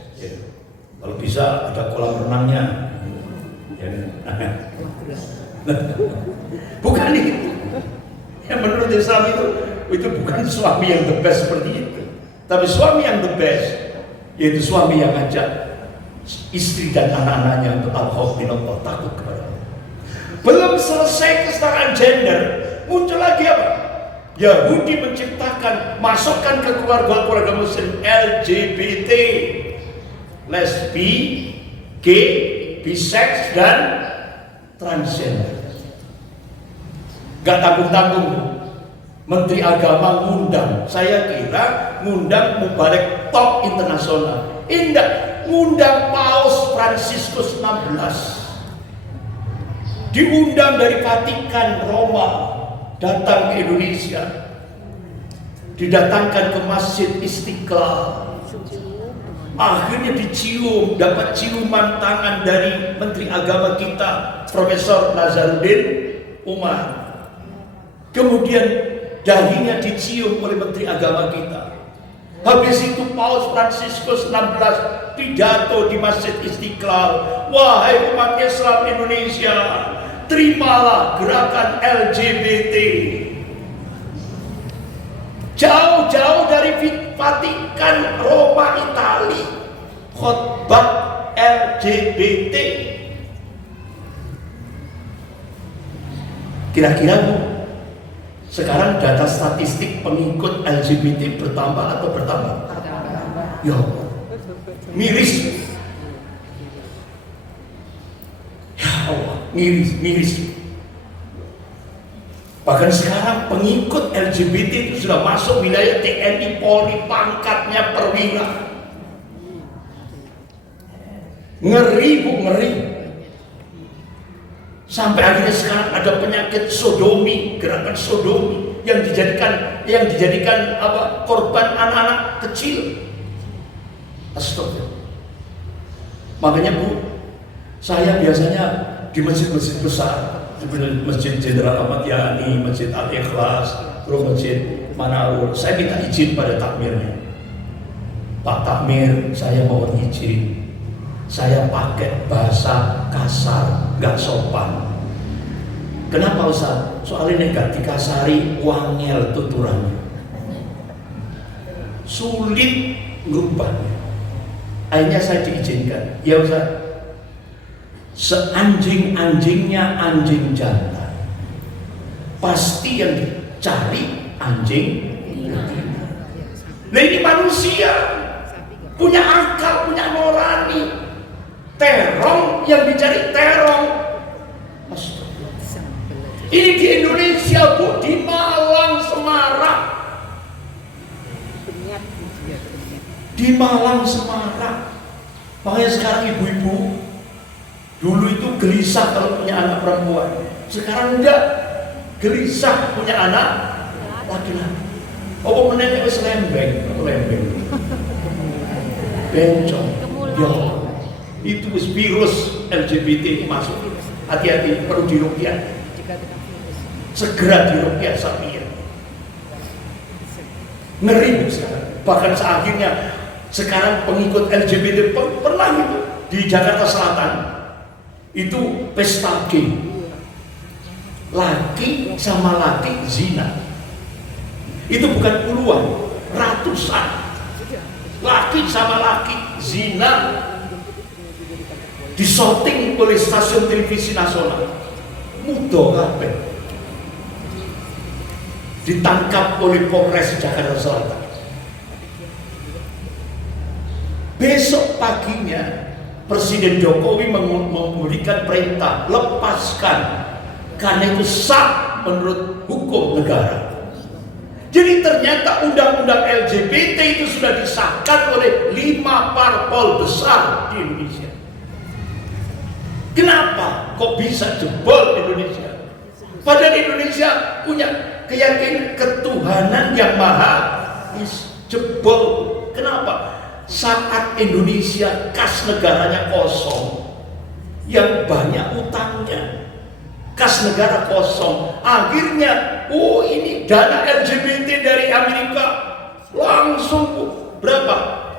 Kalau bisa ada kolam renangnya. Ya. Bukan itu. Yang menurut Islam itu bukan suami yang the best seperti itu. Tapi suami yang the best, yaitu suami yang ngajak istri dan anak-anaknya untuk al-khawf min Allah, takut kepada Allah. Belum selesai kesetaraan gender, muncul lagi apa? Yahudi menciptakan, masukkan ke keluarga muslim LGBT, lesbi, gay, bisex, dan transgender. Gak tanggung-tanggung. Menteri Agama ngundang, saya kira ngundang Mubarak top internasional. Indah, ngundang Paus Fransiskus 16. Diundang dari Vatikan Roma, datang ke Indonesia. Didatangkan ke Masjid Istiqlal. Akhirnya dicium, dapat ciuman tangan dari Menteri Agama kita, Profesor Nazarudin Umar. Kemudian dahinya dicium oleh Menteri Agama kita. Habis itu Paus Fransiskus 16 pidato di Masjid Istiqlal. Wahai umat Islam Indonesia, terimalah gerakan LGBT. Jauh-jauh dari Vatikan Roma Itali, khotbah LGBT. Kira-kira sekarang data statistik pengikut LGBT bertambah atau bertambah? Ya, miris. Ya Allah, miris. Bahkan sekarang pengikut LGBT itu sudah masuk wilayah TNI Polri, pangkatnya perwira. Ngeri Bu, ngeri. Sampai akhirnya sekarang ada penyakit sodomi, gerakan sodomi yang dijadikan apa, korban anak-anak kecil. Astagfirullah. Makanya Bu, saya biasanya di masjid-masjid besar, seperti Masjid Jenderal Ahmad Yani, Masjid Al-Ikhlas, terus Masjid Manarul, saya minta izin pada takmirnya. Pak Takmir, saya mohon izin. Saya pakai bahasa kasar, gak sopan. Kenapa Ustaz? Soalnya gak dikasari, wangel tuturannya, sulit ngerubahnya. Akhirnya saya diizinkan. Ya Ustaz, seanjing-anjingnya anjing jantan, pasti yang dicari anjing betina. Nah ini manusia, punya akal, punya nurani. Terong yang dicari terong. Ini di Indonesia Bu, di Malang, Semarang. Di Malang, Semarang. Makanya sekarang ibu-ibu, dulu itu gelisah kalau punya anak perempuan. Sekarang enggak, gelisah punya anak laki-laki. Oh menenek wis lembeng. Bencong. Ya, itu virus LGBT masuk. Hati-hati, perlu diruqyah. Segera diruqyah Safiya. Ngeri sekarang. Bahkan akhirnya sekarang pengikut LGBT pernah itu di Jakarta Selatan itu pesta gay. Laki sama laki zina. Itu bukan puluhan, ratusan. Laki sama laki zina. Disorting oleh stasiun televisi nasional. Mudah kabeh. Ditangkap oleh Polres Jakarta Selatan. Besok paginya Presiden Jokowi memberikan perintah lepaskan, karena itu sah menurut hukum negara. Jadi ternyata undang-undang LGBT itu sudah disahkan oleh 5 parpol besar di Indonesia. Kenapa kok bisa jebol Indonesia? Padahal Indonesia punya keyakinan ketuhanan yang maha jebol. Kenapa? Saat Indonesia kas negaranya kosong, yang banyak utangnya, kas negara kosong, akhirnya ini dana LGBT dari Amerika langsung berapa?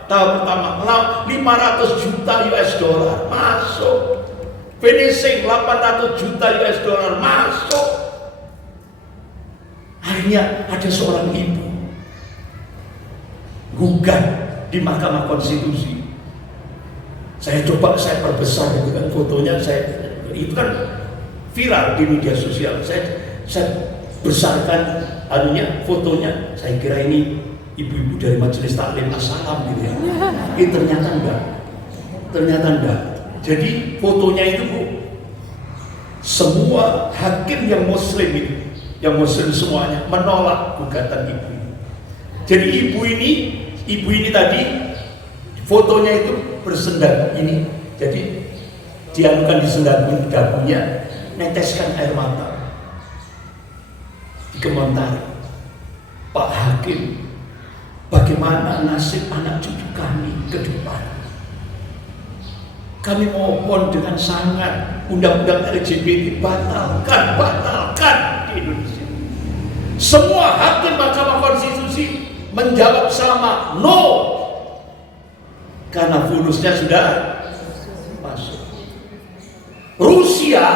Tahun pertama 500 juta US dollar masuk. finishing 800 juta US dollar masuk. Akhirnya ada seorang ibu gugat di Mahkamah Konstitusi. Saya perbesar itu kan fotonya, itu kan viral di media sosial. Saya besarkan fotonya. Saya kira ini ibu-ibu dari Majelis Taklim Assalam gitu ya. Ini ternyata enggak. Jadi fotonya itu Bu, semua hakim yang muslim itu, yang muslim semuanya menolak gugatan ibu. Jadi ibu ini tadi fotonya itu bersendal ini. Jadi dia bukan disendal dagunya, neteskan air mata. Dikomentari, Pak Hakim, bagaimana nasib anak cucu kami ke depan? Kami mohon dengan sangat undang-undang LGBT batalkan di Indonesia. Semua hakim Mahkamah Konstitusi menjawab sama no, karena fulusnya sudah masuk. Rusia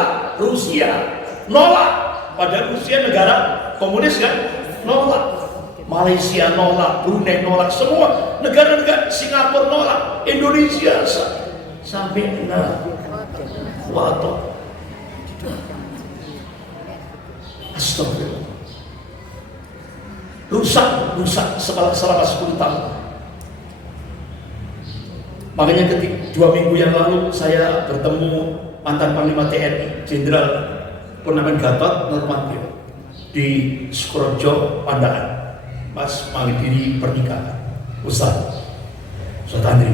nolak, padahal Rusia negara komunis kan, nolak. Malaysia nolak, Brunei nolak, semua negara-negara, Singapura nolak, Indonesia sampai wato. Astagfirullah. Rusak selama 10 tahun. Makanya ketika 2 minggu yang lalu saya bertemu mantan Panglima TNI Jenderal Purnawirawan Gatot Nurmantio di Sukorejo, Pandaan. Mas menghadiri pernikahan Ustaz Andri,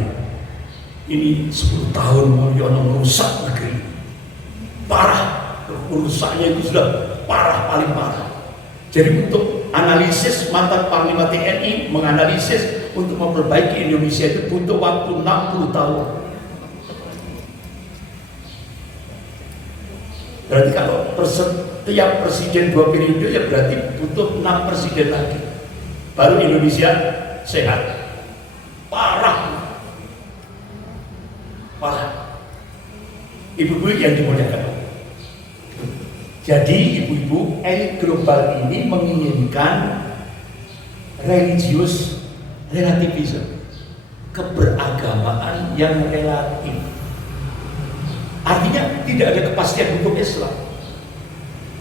ini 10 tahun Mulyono merusak negeri, parah, rusaknya itu sudah parah, paling parah. Jadi untuk analisis, mantan Panglima TNI menganalisis untuk memperbaiki Indonesia itu butuh waktu 60 tahun. Berarti kalau setiap presiden 2 periode, ya berarti butuh 6 presiden lagi baru Indonesia sehat. Parah. Ibu-ibu yang dimuliakan. Jadi ibu-ibu, elit global ini menginginkan religius relativism, keberagamaan yang relatif. Artinya tidak ada kepastian hukum Islam,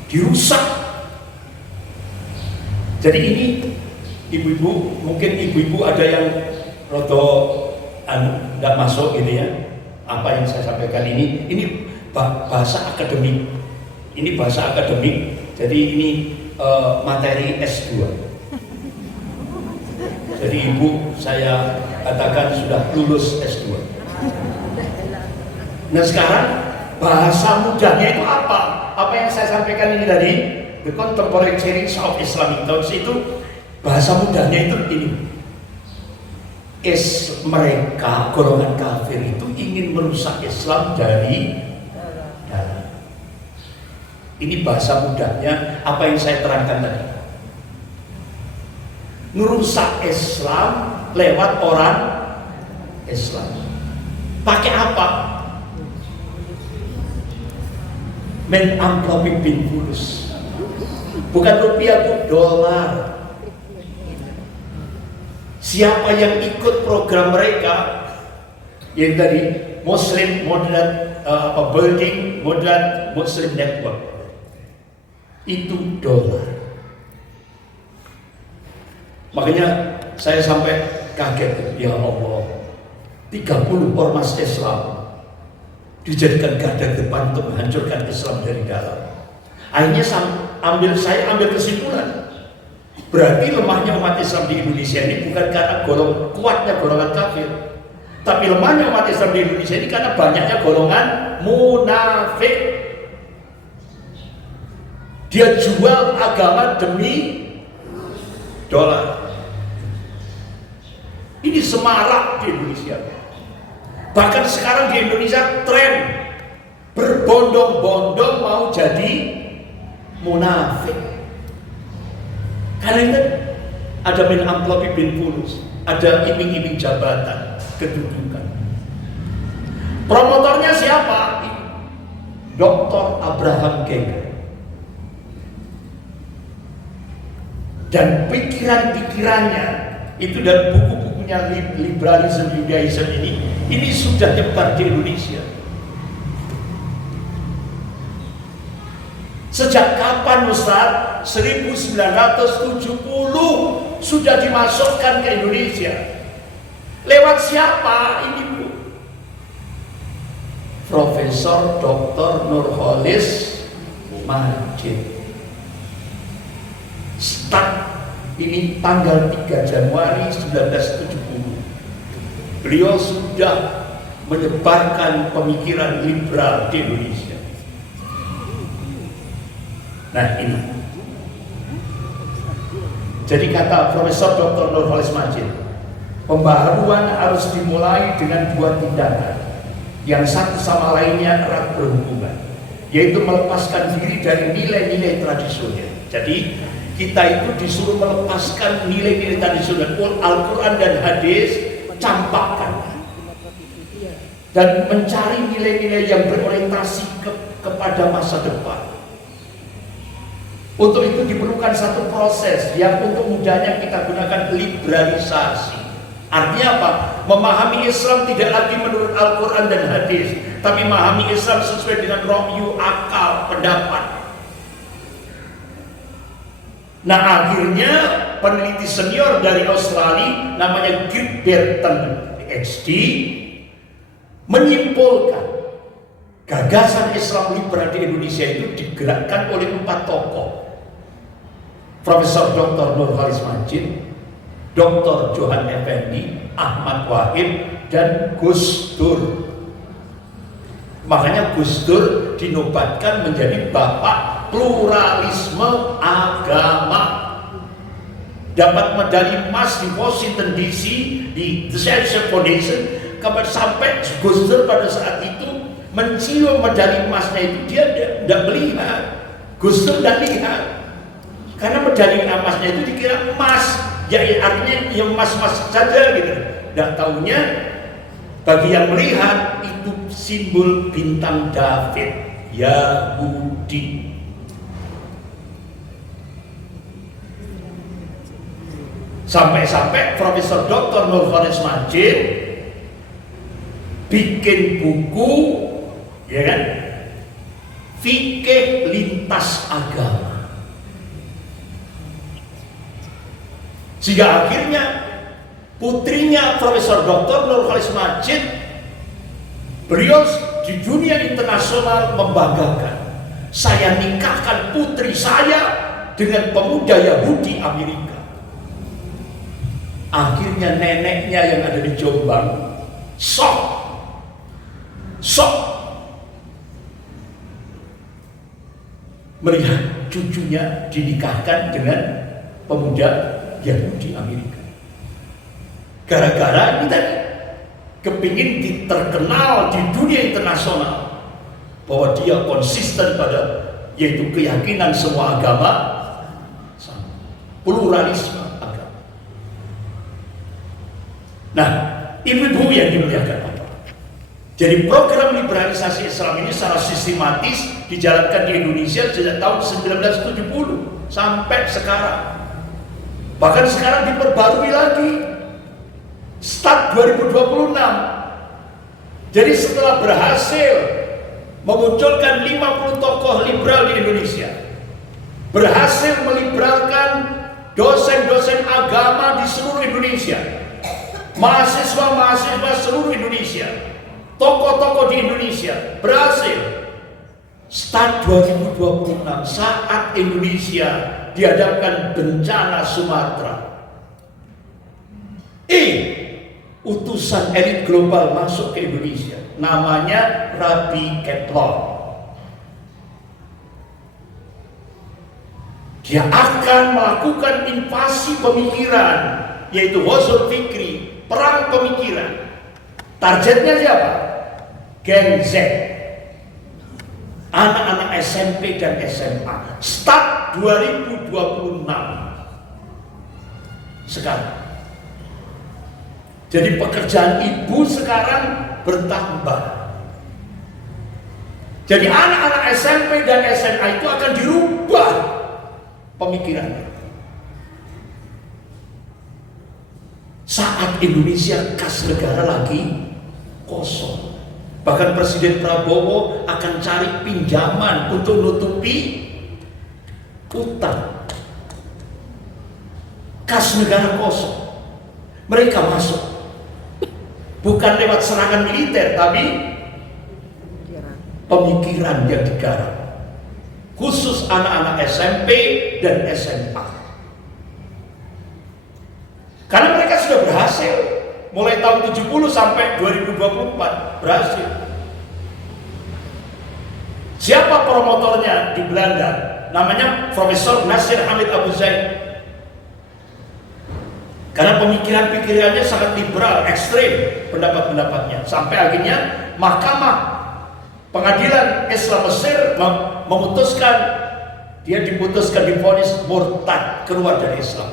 dirusak. Jadi ini ibu-ibu, mungkin ibu-ibu ada yang rodo tidak masuk gitu ya. Apa yang saya sampaikan ini bahasa akademik. Ini bahasa akademik. Jadi ini materi S2. Jadi ibu saya katakan sudah lulus S2. Nah sekarang bahasa mudahnya itu apa? Apa yang saya sampaikan ini tadi, the contemporary series of Islamic thoughts, itu bahasa mudahnya itu ini. Mereka golongan kafir itu ingin merusak Islam dari dalam. Ini bahasa mudahnya apa yang saya terangkan tadi. Merusak Islam lewat orang Islam. Pakai apa? Amplopi bin fulus. Bukan rupiah, bu, dolar. Siapa yang ikut program mereka yang tadi Muslim Moderate Building Moderate Muslim Network, itu dolar. Makanya saya sampai kaget, ya Allah, 30 ormas Islam dijadikan garda depan untuk menghancurkan Islam dari dalam. Akhirnya saya ambil kesimpulan, berarti lemahnya umat Islam di Indonesia ini bukan karena kuatnya golongan kafir, tapi lemahnya umat Islam di Indonesia ini karena banyaknya golongan munafik. Dia jual agama demi dolar. Ini semarak di Indonesia. Bahkan sekarang di Indonesia tren berbondong-bondong mau jadi munafik. Karena itu ada amplopi bin fulus, ada iming-iming jabatan, kedudukan. Promotornya siapa? Dr. Abraham Geiger. Dan pikiran-pikirannya itu dan buku-bukunya liberalism Judaism ini sudah nyebar di Indonesia. Sejak kapan Ustaz? 1970 sudah dimasukkan ke Indonesia. Lewat siapa ini, Bu? Profesor Dr. Nurholis Majid. Start ini tanggal 3 Januari 1970. Beliau sudah menyebarkan pemikiran liberal di Indonesia. Nah ini. Jadi kata Profesor Dr. Nurholis Majid, pembaharuan harus dimulai dengan dua tindakan yang satu sama lainnya erat berhubungan, yaitu melepaskan diri dari nilai-nilai tradisional. Jadi kita itu disuruh melepaskan nilai-nilai tradisional. Al-Quran dan hadis campakkan dan mencari nilai-nilai yang berorientasi kepada masa depan. Untuk itu diperlukan satu proses yang untuk mudahnya kita gunakan liberalisasi. Artinya apa? Memahami Islam tidak lagi menurut Al-Quran dan hadis, tapi memahami Islam sesuai dengan ra'yu, akal, pendapat. Nah akhirnya peneliti senior dari Australia namanya Gilberton PhD menyimpulkan gagasan Islam liberal di Indonesia itu digerakkan oleh 4 tokoh. Profesor Dr. Nurholis Majid, Dr. Johan Effendi, Ahmad Wahid, dan Gus Dur. Makanya Gus Dur dinobatkan menjadi bapak pluralisme agama. Dapat medali emas di Washington DC di The Science Foundation. Sampai Gus Dur pada saat itu mencium medali emasnya itu dia tidak melihat. Gus Dur tidak lihat. Karena medali emasnya itu dikira emas, ya artinya ya emas-emas saja gitu. Dan tahunya bagi yang melihat itu simbol bintang David, Yahudi. Sampai-sampai Profesor Dr. Nurholis Majid bikin buku, ya kan? Fikih lintas agama. Sehingga akhirnya putrinya Profesor Dr. Nurholis Majid, beliau di dunia internasional membanggakan, saya nikahkan putri saya dengan pemuda Yahudi Amerika. Akhirnya neneknya yang ada di Jombang sok melihat cucunya dinikahkan dengan pemuda Yahudi Amerika. Gara-gara kita kepingin terkenal di dunia internasional bahwa dia konsisten pada yaitu keyakinan semua agama sama, pluralisme agama. Nah, ibu-ibu yang dimuliakan Allah. Jadi program liberalisasi Islam ini secara sistematis dijalankan di Indonesia sejak tahun 1970 sampai sekarang. Bahkan sekarang diperbarui lagi start 2026. Jadi setelah berhasil memunculkan 50 tokoh liberal di Indonesia, berhasil meliberalkan dosen-dosen agama di seluruh Indonesia, mahasiswa-mahasiswa seluruh Indonesia, tokoh-tokoh di Indonesia, berhasil start 2026 saat Indonesia dihadapkan bencana Sumatera. Utusan elit global masuk ke Indonesia, namanya Rabbi Ketlon. Dia akan melakukan invasi pemikiran, yaitu Ghazwul Fikri, perang pemikiran. Targetnya siapa? Gen Z, anak-anak SMP dan SMA. Start 2026 sekarang. Jadi pekerjaan ibu sekarang bertambah. Jadi anak-anak SMP dan SMA itu akan dirubah pemikirannya. Saat Indonesia kas negara lagi kosong, bahkan Presiden Prabowo akan cari pinjaman untuk nutupi utang. Kas negara kosong, mereka masuk bukan lewat serangan militer, tapi pemikiran yang digarap, khusus anak-anak SMP dan SMA. Karena mereka sudah berhasil mulai tahun 70 sampai 2024 berhasil. Siapa promotornya di Belanda? Namanya Profesor Nasir Hamid Abu Zaid. Karena pemikiran-pikirannya sangat liberal, ekstrem pendapat-pendapatnya, sampai akhirnya Mahkamah Pengadilan Islam Mesir memutuskan, dia diputuskan divonis murtad, keluar dari Islam.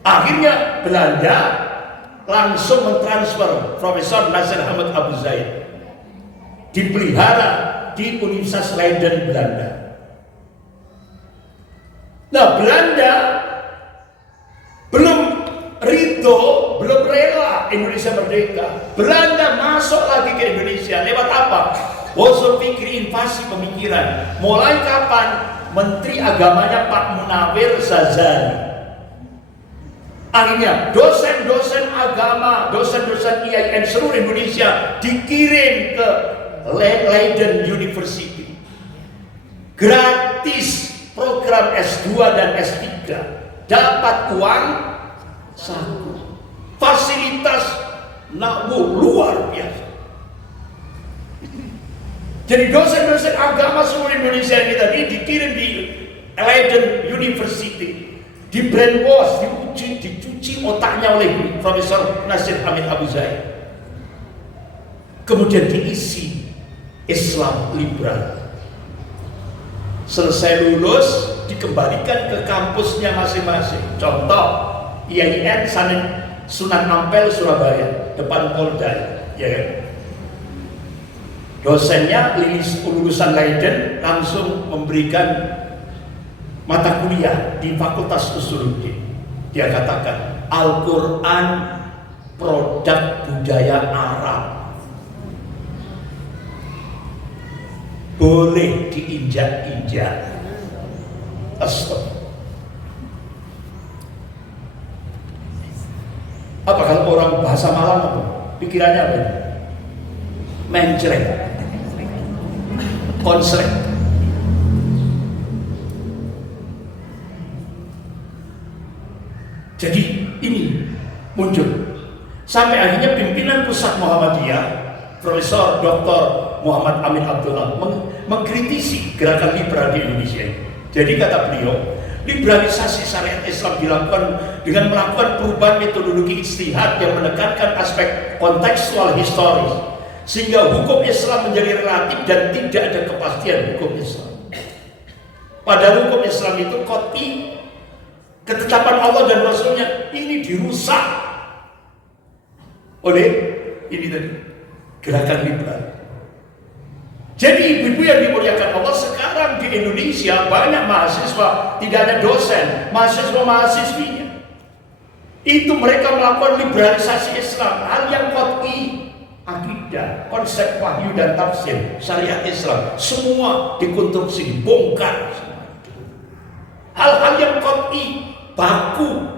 Akhirnya Belanda langsung mentransfer Profesor Nasir Hamid Abu Zaid, dipelihara di Universitas Leiden Belanda. Nah, Belanda belum rela Indonesia merdeka. Belanda masuk lagi ke Indonesia lewat apa? Unsur pikir, invasi pemikiran. Mulai kapan? Menteri agamanya Pak Munawir Zazali. Akhirnya dosen-dosen agama, dosen-dosen IAIN seluruh Indonesia dikirim ke Leiden University. Gratis program S2 dan S3. Dapat uang saku. Fasilitas luar biasa. Jadi dosen-dosen agama seluruh Indonesia ini tadi dikirim di Leiden University, di brainwash, dicuci otaknya oleh Profesor Nasir Hamid Abu Zaid. Kemudian diisi Islam liberal. Selesai lulus dikembalikan ke kampusnya masing-masing. Contoh IAIN Sunan Ampel Surabaya, depan Polda, ya kan? Dosennya lulusan Leiden langsung memberikan mata kuliah di Fakultas Usuluddin. Dia katakan Al-Quran produk budaya Arab, boleh diinjak-injak. Astagfirullah. Apa kalau orang bahasa Malang apa? Pikirannya apa? Mencreng, konslet. Jadi ini muncul sampai akhirnya pimpinan pusat Muhammadiyah, Profesor Dr. Muhammad Amin Abdullah mengkritisi gerakan liberal di Indonesia. Jadi kata beliau, liberalisasi syariat Islam dilakukan dengan melakukan perubahan metodologi ijtihad yang menekankan aspek kontekstual historis, sehingga hukum Islam menjadi relatif dan tidak ada kepastian hukum Islam. Padahal hukum Islam itu qat'i, ketetapan Allah dan Rasulnya ini dirusak oleh ini tadi, gerakan liberal. Jadi ibu-ibu yang dimuliakan Allah, sekarang di Indonesia banyak mahasiswa, tidak ada dosen, mahasiswa-mahasiswinya. Itu mereka melakukan liberalisasi Islam, hal yang qat'i, akidah, konsep wahyu dan tafsir, syariat Islam, semua dikonstruksi, dibongkar. Hal-hal yang qat'i, baku,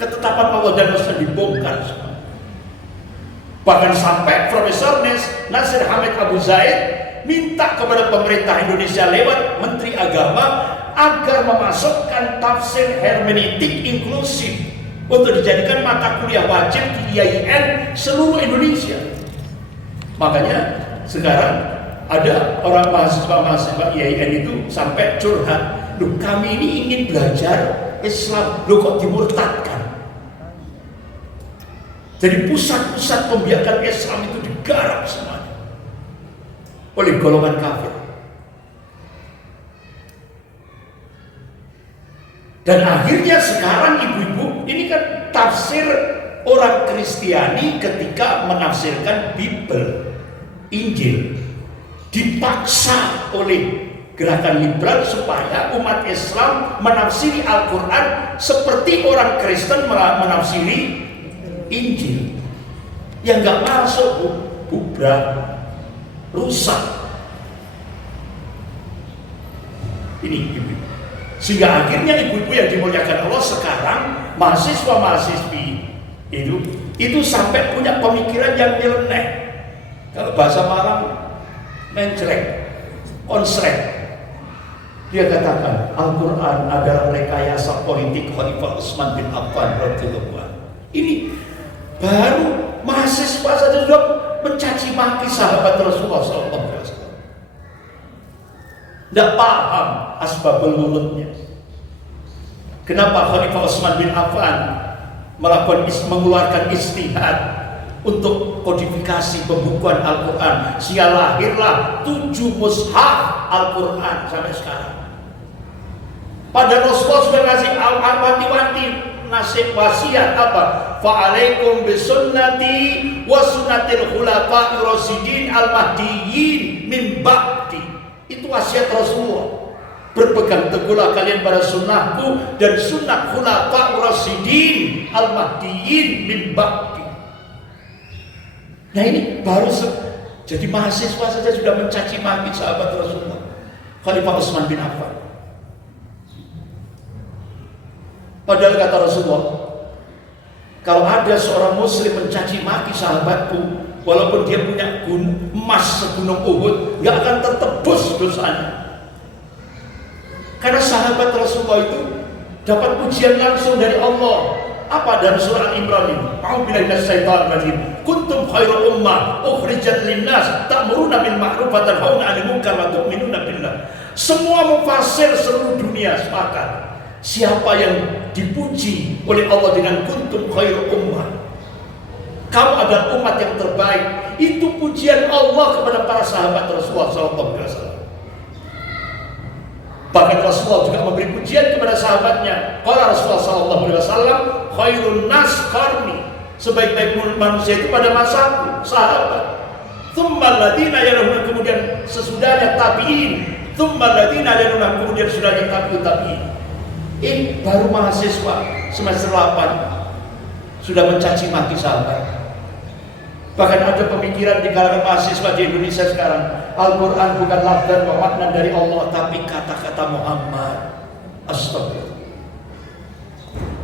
ketetapan Allah dan Rasul dibongkar semua. Bahkan sampai Profesor Nasir Hamid Abu Zaid minta kepada pemerintah Indonesia lewat Menteri Agama agar memasukkan tafsir hermeneutik inklusif untuk dijadikan mata kuliah wajib di IAIN seluruh Indonesia. Makanya sekarang ada orang mahasiswa IAIN itu sampai curhat, "Loh, kami ini ingin belajar Islam, loh kok dimurtadkan?" Jadi pusat-pusat pembiakan Islam itu digarap semuanya oleh golongan kafir. Dan akhirnya sekarang ibu-ibu, ini kan tafsir orang Kristiani ketika menafsirkan Bible, Injil. dipaksa oleh gerakan liberal supaya umat Islam menafsiri Al-Quran seperti orang Kristen menafsiri Injil. Yang nggak masuk, bubrah, rusak. Ini ibu. Sehingga akhirnya ibu-ibu yang dimuliakan Allah sekarang, mahasiswa-mahasiswi itu sampai punya pemikiran yang nyeleneh. Kalau bahasa Malang, mencrek, konslet. Dia katakan Al-Quran adalah rekayasa politik Khalifah Utsman bin Affan radhiyallahu anhu. Ini baru mahasiswa saja sudah mencaci maki sahabat Rasulullah SAW. Tidak paham asbabul wurudnya. Kenapa Khalifah Utsman bin Affan mengeluarkan ijtihad untuk kodifikasi pembukuan Al-Quran, sehingga lahirlah 7 mushaf Al-Quran sampai sekarang. Pada Rasulullah sudah ngasih wanti-wanti nasib wasiat apa? Fa'alaikum bisunnati wa sunnatil khulafa'ir rasyidin al-mahdiyyin min ba'di. Itu wasiat Rasulullah. Berpegang teguhlah kalian pada sunnahku dan sunnah khulafa'ir rasyidin al-mahdiyyin min ba'di. Nah ini baru jadi mahasiswa saja sudah mencaci maki sahabat Rasulullah Khalifah Utsman bin Affan. Padahal kata Rasulullah, kalau ada seorang muslim mencaci maki sahabatku, walaupun dia punya emas segunung Uhud, gak akan tertebus dosanya. Karena sahabat Rasulullah itu dapat pujian langsung dari Allah. Apa dari surah Al-Imran ini? A'udzubillahi minasyaitonir rajim. Kuntum khairal ummah ukhrijat linnas ta'muruna bil ma'ruf wa tanhauna 'anil munkar wa tu'minuna billah. Semua mufasir seluruh dunia sepakat. Siapa yang dipuji oleh Allah dengan kuntum khairal ummah, kamu adalah umat yang terbaik, itu pujian Allah kepada para sahabat Rasulullah SAW. Bahkan Rasulullah juga memberi pujian kepada sahabatnya. Qala Rasulullah SAW, khairun nas qarni, sebaik-baik manusia itu pada masaku, sahabat. Tsumma alladziina yalunhum, kemudian sesudahnya tabi'in. Tsumma alladziina yalunhum, kemudian sesudahnya tabi'in. Baru mahasiswa semester 8 sudah mencaci maki sahabat. Bahkan ada pemikiran di kalangan mahasiswa di Indonesia sekarang, Al-Quran bukan lafaz wa makna dari Allah, tapi kata-kata Muhammad. Astagfirullah.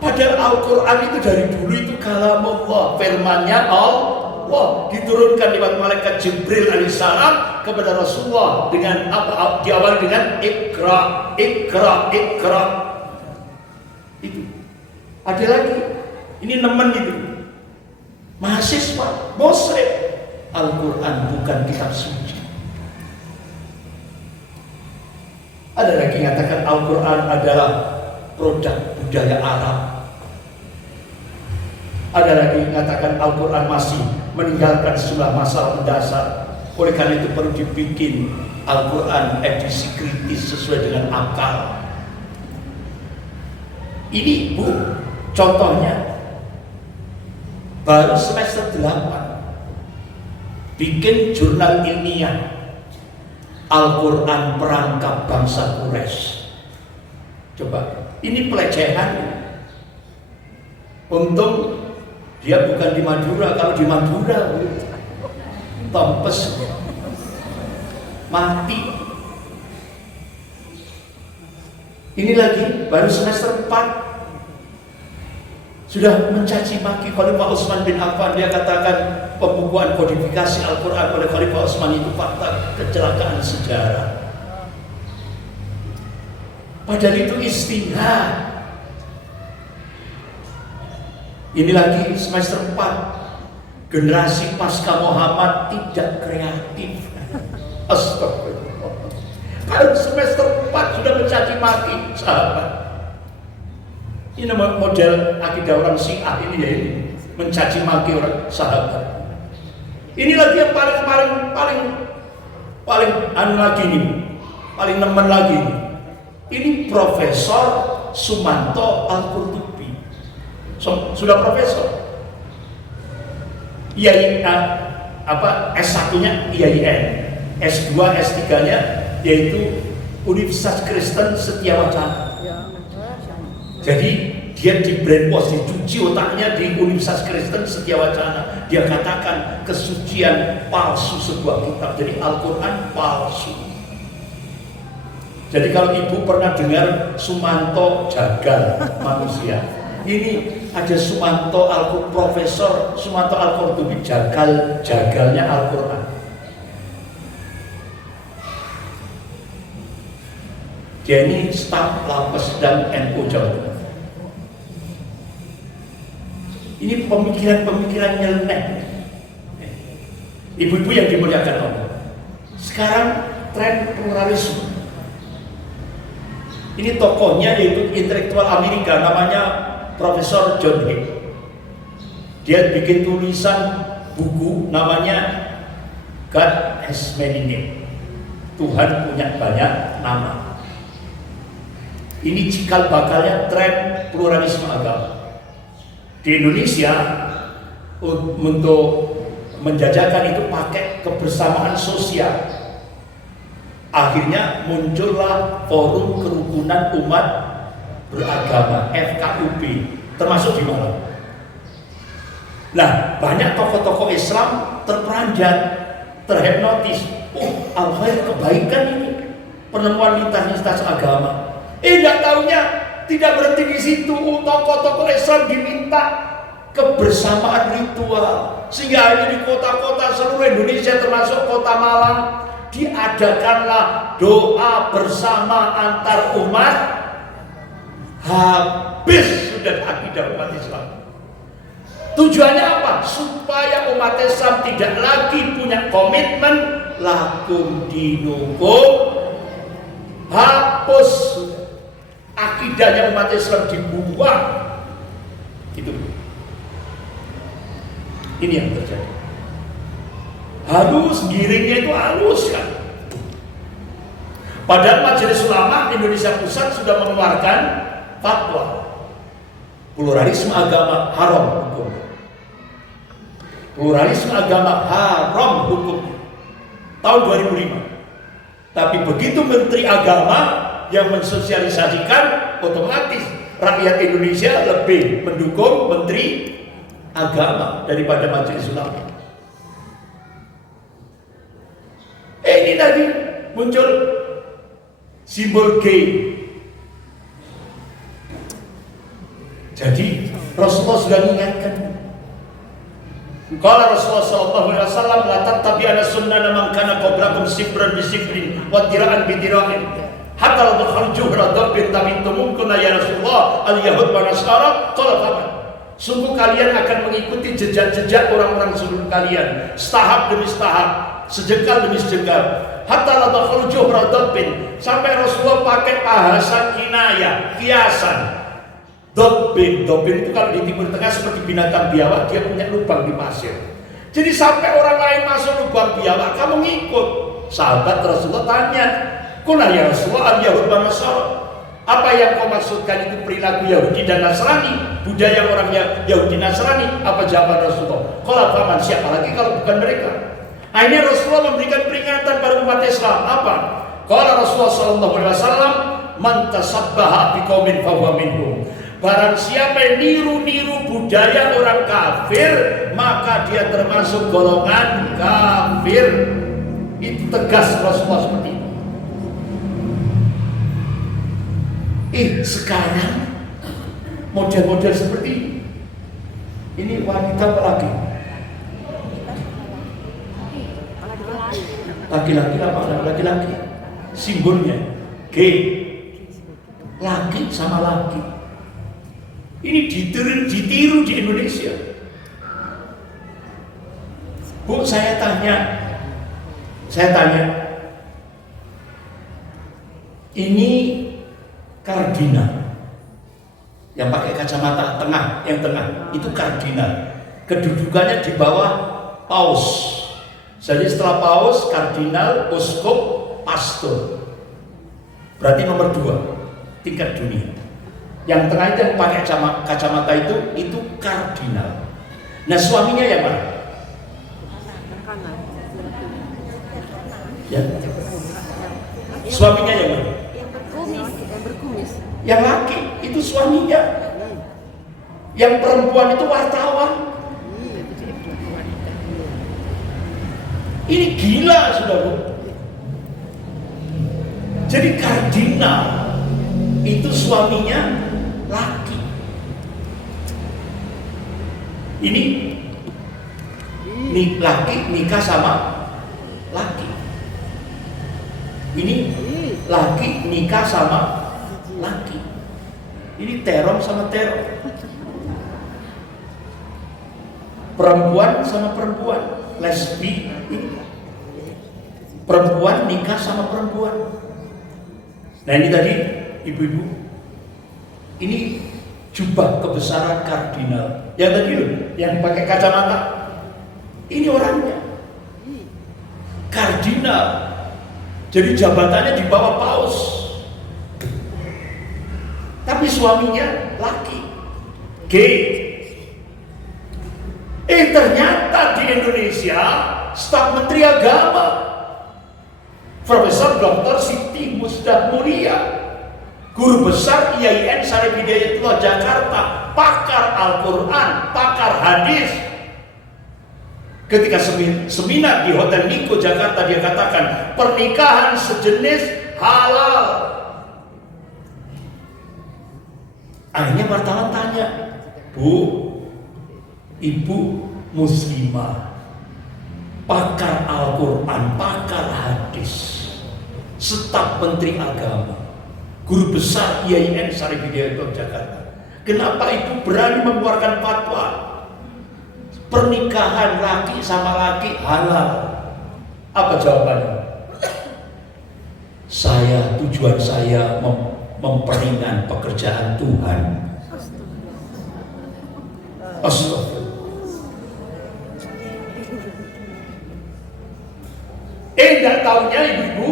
Padahal Al-Quran itu dari dulu itu kalamullah, firmannya Allah, diturunkan lewat malaikat Jibril alaihissalam kepada Rasulullah dengan apa? Diawali dengan Iqra, Iqra, Iqra. Itu ada lagi, ini nemen itu mahasiswa muslim, Al-Quran bukan kitab suci. Ada lagi yang mengatakan Al-Quran adalah produk budaya Arab. Ada lagi yang mengatakan Al-Quran masih meninggalkan sejumlah masalah mendasar. Oleh karena itu perlu dibikin Al-Quran edisi kritis sesuai dengan akal. Ini Bu, contohnya baru semester 8 bikin jurnal ilmiah Al-Quran perangkap bangsa Quraisy. Coba, ini pelecehan. Untung dia bukan di Madura. Kalau di Madura tompes mati. Ini lagi baru semester 4 sudah mencaci maki Khalifah Utsman bin Affan. Dia katakan pembukuan kodifikasi Al-Quran oleh Khalifah Utsman itu fakta kecelakaan sejarah. Padahal itu ijtihad. Ini lagi semester 4, generasi pasca Muhammad tidak kreatif. Astagfirullah. Baru semester 4 sudah mencaci maki sahabat. Ini model akidah orang Syiah ini ya, ini mencaci maki orang sahabat. Ini lagi yang paling anu lagi nih, paling nemen lagi nih. Ini Profesor Sumanto Al-Qurtubi, sudah profesor. IAIN S1-nya IAIN, S2, S3-nya yaitu Universitas Kristen Setiawacana. Jadi dia di brainwash, dicuci otaknya di Universitas Kristen Setiawacana. Dia katakan kesucian palsu sebuah kitab. Jadi Al-Quran palsu. Jadi kalau ibu pernah dengar Sumanto jagal manusia, ini ada Sumanto Profesor Sumanto Al-Qurtubi jagalnya Al-Quran. Dia ini staf Lapas dan NU Jawa Tengah. Ini pemikiran-pemikiran nyeleneh. Ibu-ibu yang dimuliakan Allah. Sekarang tren pluralisme. Ini tokohnya yaitu intelektual Amerika, namanya Profesor John Hay. Dia bikin tulisan buku namanya God Has Many Names. Tuhan punya banyak nama. Ini cikal bakalnya tren pluralisme agama. Di Indonesia untuk menjajakan itu pakai kebersamaan sosial. Akhirnya muncullah Forum Kerukunan Umat Beragama (FKUB), termasuk di Malang. Nah, banyak tokoh-tokoh Islam terperanjat, terhipnotis. Al-khair, kebaikan ini, penemuan lintas agama. Tidak taunya tidak berhenti di situ. Tokoh-tokoh Islam diminta kebersamaan ritual, sehingga hari di kota-kota seluruh Indonesia termasuk kota Malang diadakanlah doa bersama antar umat. Habis sudah akidah umat Islam. Tujuannya apa? Supaya umat Islam tidak lagi punya komitmen lakum dinukum. Hapus akidahnya umat Islam, dibuang. Itu. Ini yang terjadi. Halus, giringnya itu halus kan. Padahal Majelis Ulama Indonesia Pusat sudah mengeluarkan fatwa pluralisme agama haram hukum. Pluralisme agama haram hukum tahun 2005. Tapi begitu Menteri Agama yang mensosialisasikan, otomatis rakyat Indonesia lebih mendukung Menteri Agama daripada Majelis Ulama. Ini tadi muncul simbol G. Jadi Rasulullah sudah mengingatkan. Kalau Rasulullah SAW la tattabi'ana sunnana man kana qablakum sibran bi sibrin wa tira'an bi tira'in hatta law dakhalu juhra dabbin tamintum kunna ya Rasulullah al-yahud wa nasara qala faman. Sungguh kalian akan mengikuti jejak-jejak orang-orang sebelum kalian, setahap demi setahap, sejengkal demi sejengkal. Hatta la dakhalu juhra dabbin, sampai Rasulullah pakai bahasa kinayah, kiasan. Dabbin itu kalau di Timur Tengah seperti binatang biawak, dia punya lubang di pasir. Jadi sampai orang lain masuk lubang biawak, kamu ngikut. Sahabat Rasulullah tanya, "Kuna ya Rasulullah al-yahud wa nasara?" Apa yang kau maksudkan itu perilaku Yahudi dan Nasrani, budaya orang Yahudi Nasrani? Apa jawaban Rasulullah? Qala faman, siapa lagi kalau bukan mereka? Akhirnya Rasulullah memberikan peringatan pada umat Islam. Apa? Qala Rasulullah sallallahu alaihi wasallam, "Man tasabbaha biqaumin fahuwa minhum." Barang siapa yang niru-niru budaya orang kafir, maka dia termasuk golongan kafir. Itu tegas Rasulullah seperti itu. Sekarang model-model seperti ini. Ini wanita apa lagi? Laki-laki apa? Laki-laki. Simbolnya G. Laki sama laki. Ini ditiru di Indonesia. Bu, saya tanya, ini kardinal yang pakai kacamata tengah, yang tengah itu kardinal. Kedudukannya di bawah paus. Jadi setelah paus, kardinal, uskup, pastor. Berarti nomor 2 tingkat dunia. Yang tengah itu yang pakai kacamata itu kardinal. Nah, suaminya yang mana? Ya. Suaminya yang mana? Yang berkumis. Yang laki itu suaminya. Yang perempuan itu wartawan. Ini gila, saudara. Jadi kardinal itu suaminya laki. Ini laki nikah sama laki. Ini laki nikah sama laki. Ini teror sama teror. Perempuan sama perempuan, lesbi. Perempuan nikah sama perempuan. Nah ini tadi ibu-ibu, ini jubah kebesaran kardinal. Yang tadi loh, yang pakai kacamata, ini orangnya kardinal. Jadi jabatannya di bawah paus, tapi suaminya laki, gay. Ternyata di Indonesia staf Menteri Agama Profesor Dr. Siti Musdah Mulia, guru besar IAIN Syarif Hidayatullah Jakarta, pakar Al-Quran, pakar hadis. Ketika seminar di Hotel Niko Jakarta, dia katakan pernikahan sejenis halal. Akhirnya wartawan tanya, Bu, Ibu muslimah, pakar Al-Quran, pakar hadis, staf Menteri Agama, guru besar IAIN Syarif Hidayatullah Jakarta, kenapa itu berani mengeluarkan fatwa pernikahan laki sama laki halal? Apa jawabannya? Tujuan saya memperingan pekerjaan Tuhan. Astagfirullah. Tidak tahunya ibu-ibu,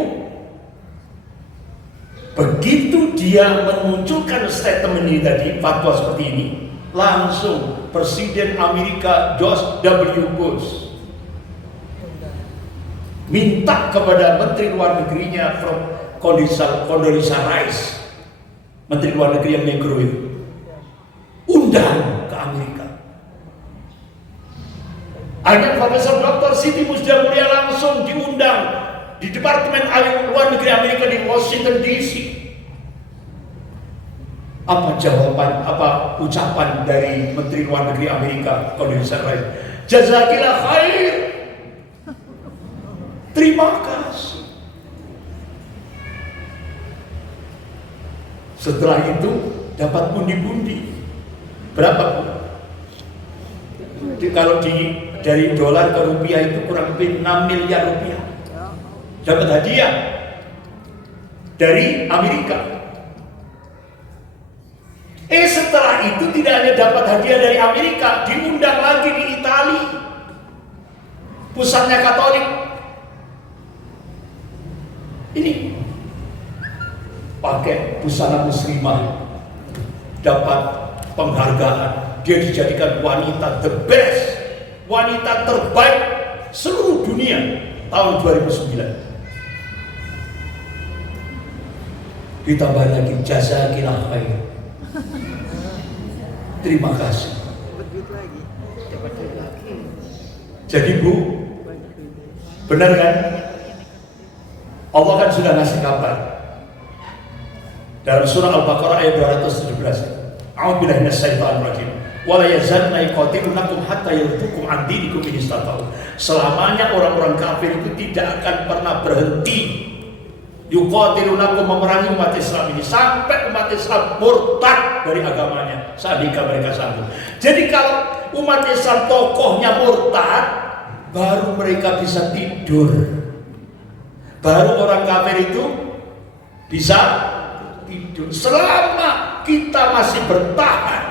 begitu dia memunculkan statement ini tadi, fatwa seperti ini, langsung Presiden Amerika George W. Bush minta kepada Menteri Luar Negerinya Condoleezza Rice, Menteri Luar Negeri yang negro itu, undang ke Amerika. Akhirnya Profesor Dr. Siti Musdah Mulia langsung diundang di Departemen Luar Negeri Amerika di Washington DC. Apa jawaban, apa ucapan dari Menteri Luar Negeri Amerika Condoleezza Rice? Jazakillah khair. Terima kasih. Setelah itu dapat pundi-pundi. Berapa, Bu? Kalau dari dolar ke rupiah itu kurang lebih 6 miliar rupiah. Dapat hadiah dari Amerika. Setelah itu tidak hanya dapat hadiah dari Amerika, diundang lagi di Italia, pusatnya Katolik. Ini pakai busana muslimah, dapat penghargaan. Dia dijadikan wanita the best, wanita terbaik seluruh dunia tahun 2009. Ditambah lagi jazakillah khair. Terima kasih. Jadi Bu, benar kan? Allah kan sudah ngasih kabar dalam surah Al-Baqarah ayat 217. A'udzubillahi minasyaitonir rajim. Wala yazalna yuqatilunakum hatta yardukum an dinikum in istata'u. Selamanya orang-orang kafir itu tidak akan pernah berhenti yuqatilunakum, memerangi umat Islam ini sampai umat Islam murtad dari agamanya, sehingga mereka sanggup. Jadi kalau umat Islam tokohnya murtad, baru mereka bisa tidur. Baru orang kafir itu bisa tidur. Selama kita masih bertahan,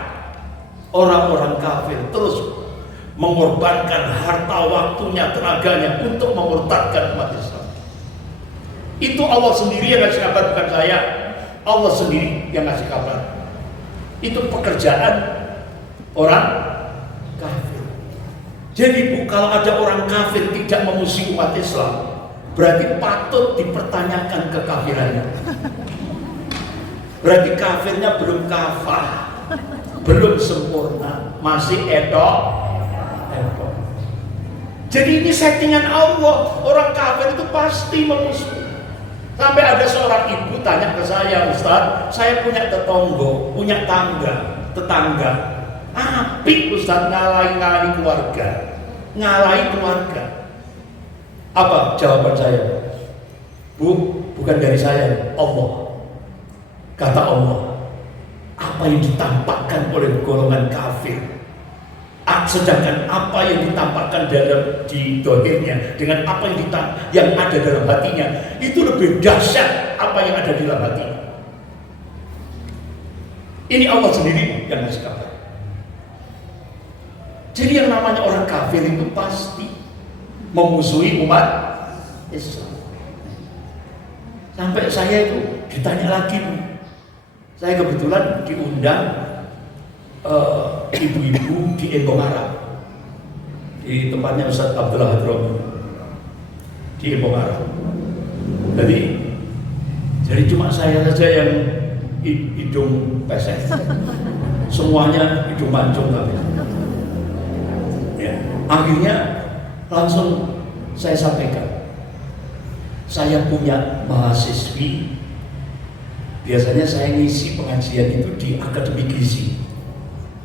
orang-orang kafir terus mengorbankan harta, waktunya, tenaganya untuk memurtadkan umat Islam. Itu Allah sendiri yang ngasih kabar, bukan saya. Allah sendiri yang ngasih kabar. Itu pekerjaan orang kafir. Jadi Bu, kalau ada orang kafir tidak memusuhi umat Islam, berarti patut dipertanyakan kekafirannya. Berarti kafirnya belum kafah, belum sempurna, masih edok. Jadi ini settingan Allah. Orang kafir itu pasti memusuhi. Sampai ada seorang ibu tanya ke saya, Ustaz, saya punya tetangga, apik Ustaz, ngalahi keluarga. Apa jawaban saya? Bu, bukan dari saya, Allah. Kata Allah, apa yang ditampakkan oleh golongan kafir, sedangkan apa yang ditampakkan di dohirnya dengan apa yang ada dalam hatinya, itu lebih dahsyat apa yang ada di dalam hatinya. Ini Allah sendiri yang ngasih kabar. Jadi yang namanya orang kafir itu pasti memusuhi umat Islam. Sampai saya itu ditanya lagi, saya kebetulan diundang ibu-ibu di Embong Arab, di tempatnya Ustaz Abdullah Hadromi di Embong Arab. Jadi cuma saya saja yang hidung pesek, semuanya hidung mancung tapi. Ya, akhirnya langsung saya sampaikan, saya punya mahasiswi. Biasanya saya ngisi pengajian itu di Akademi Gizi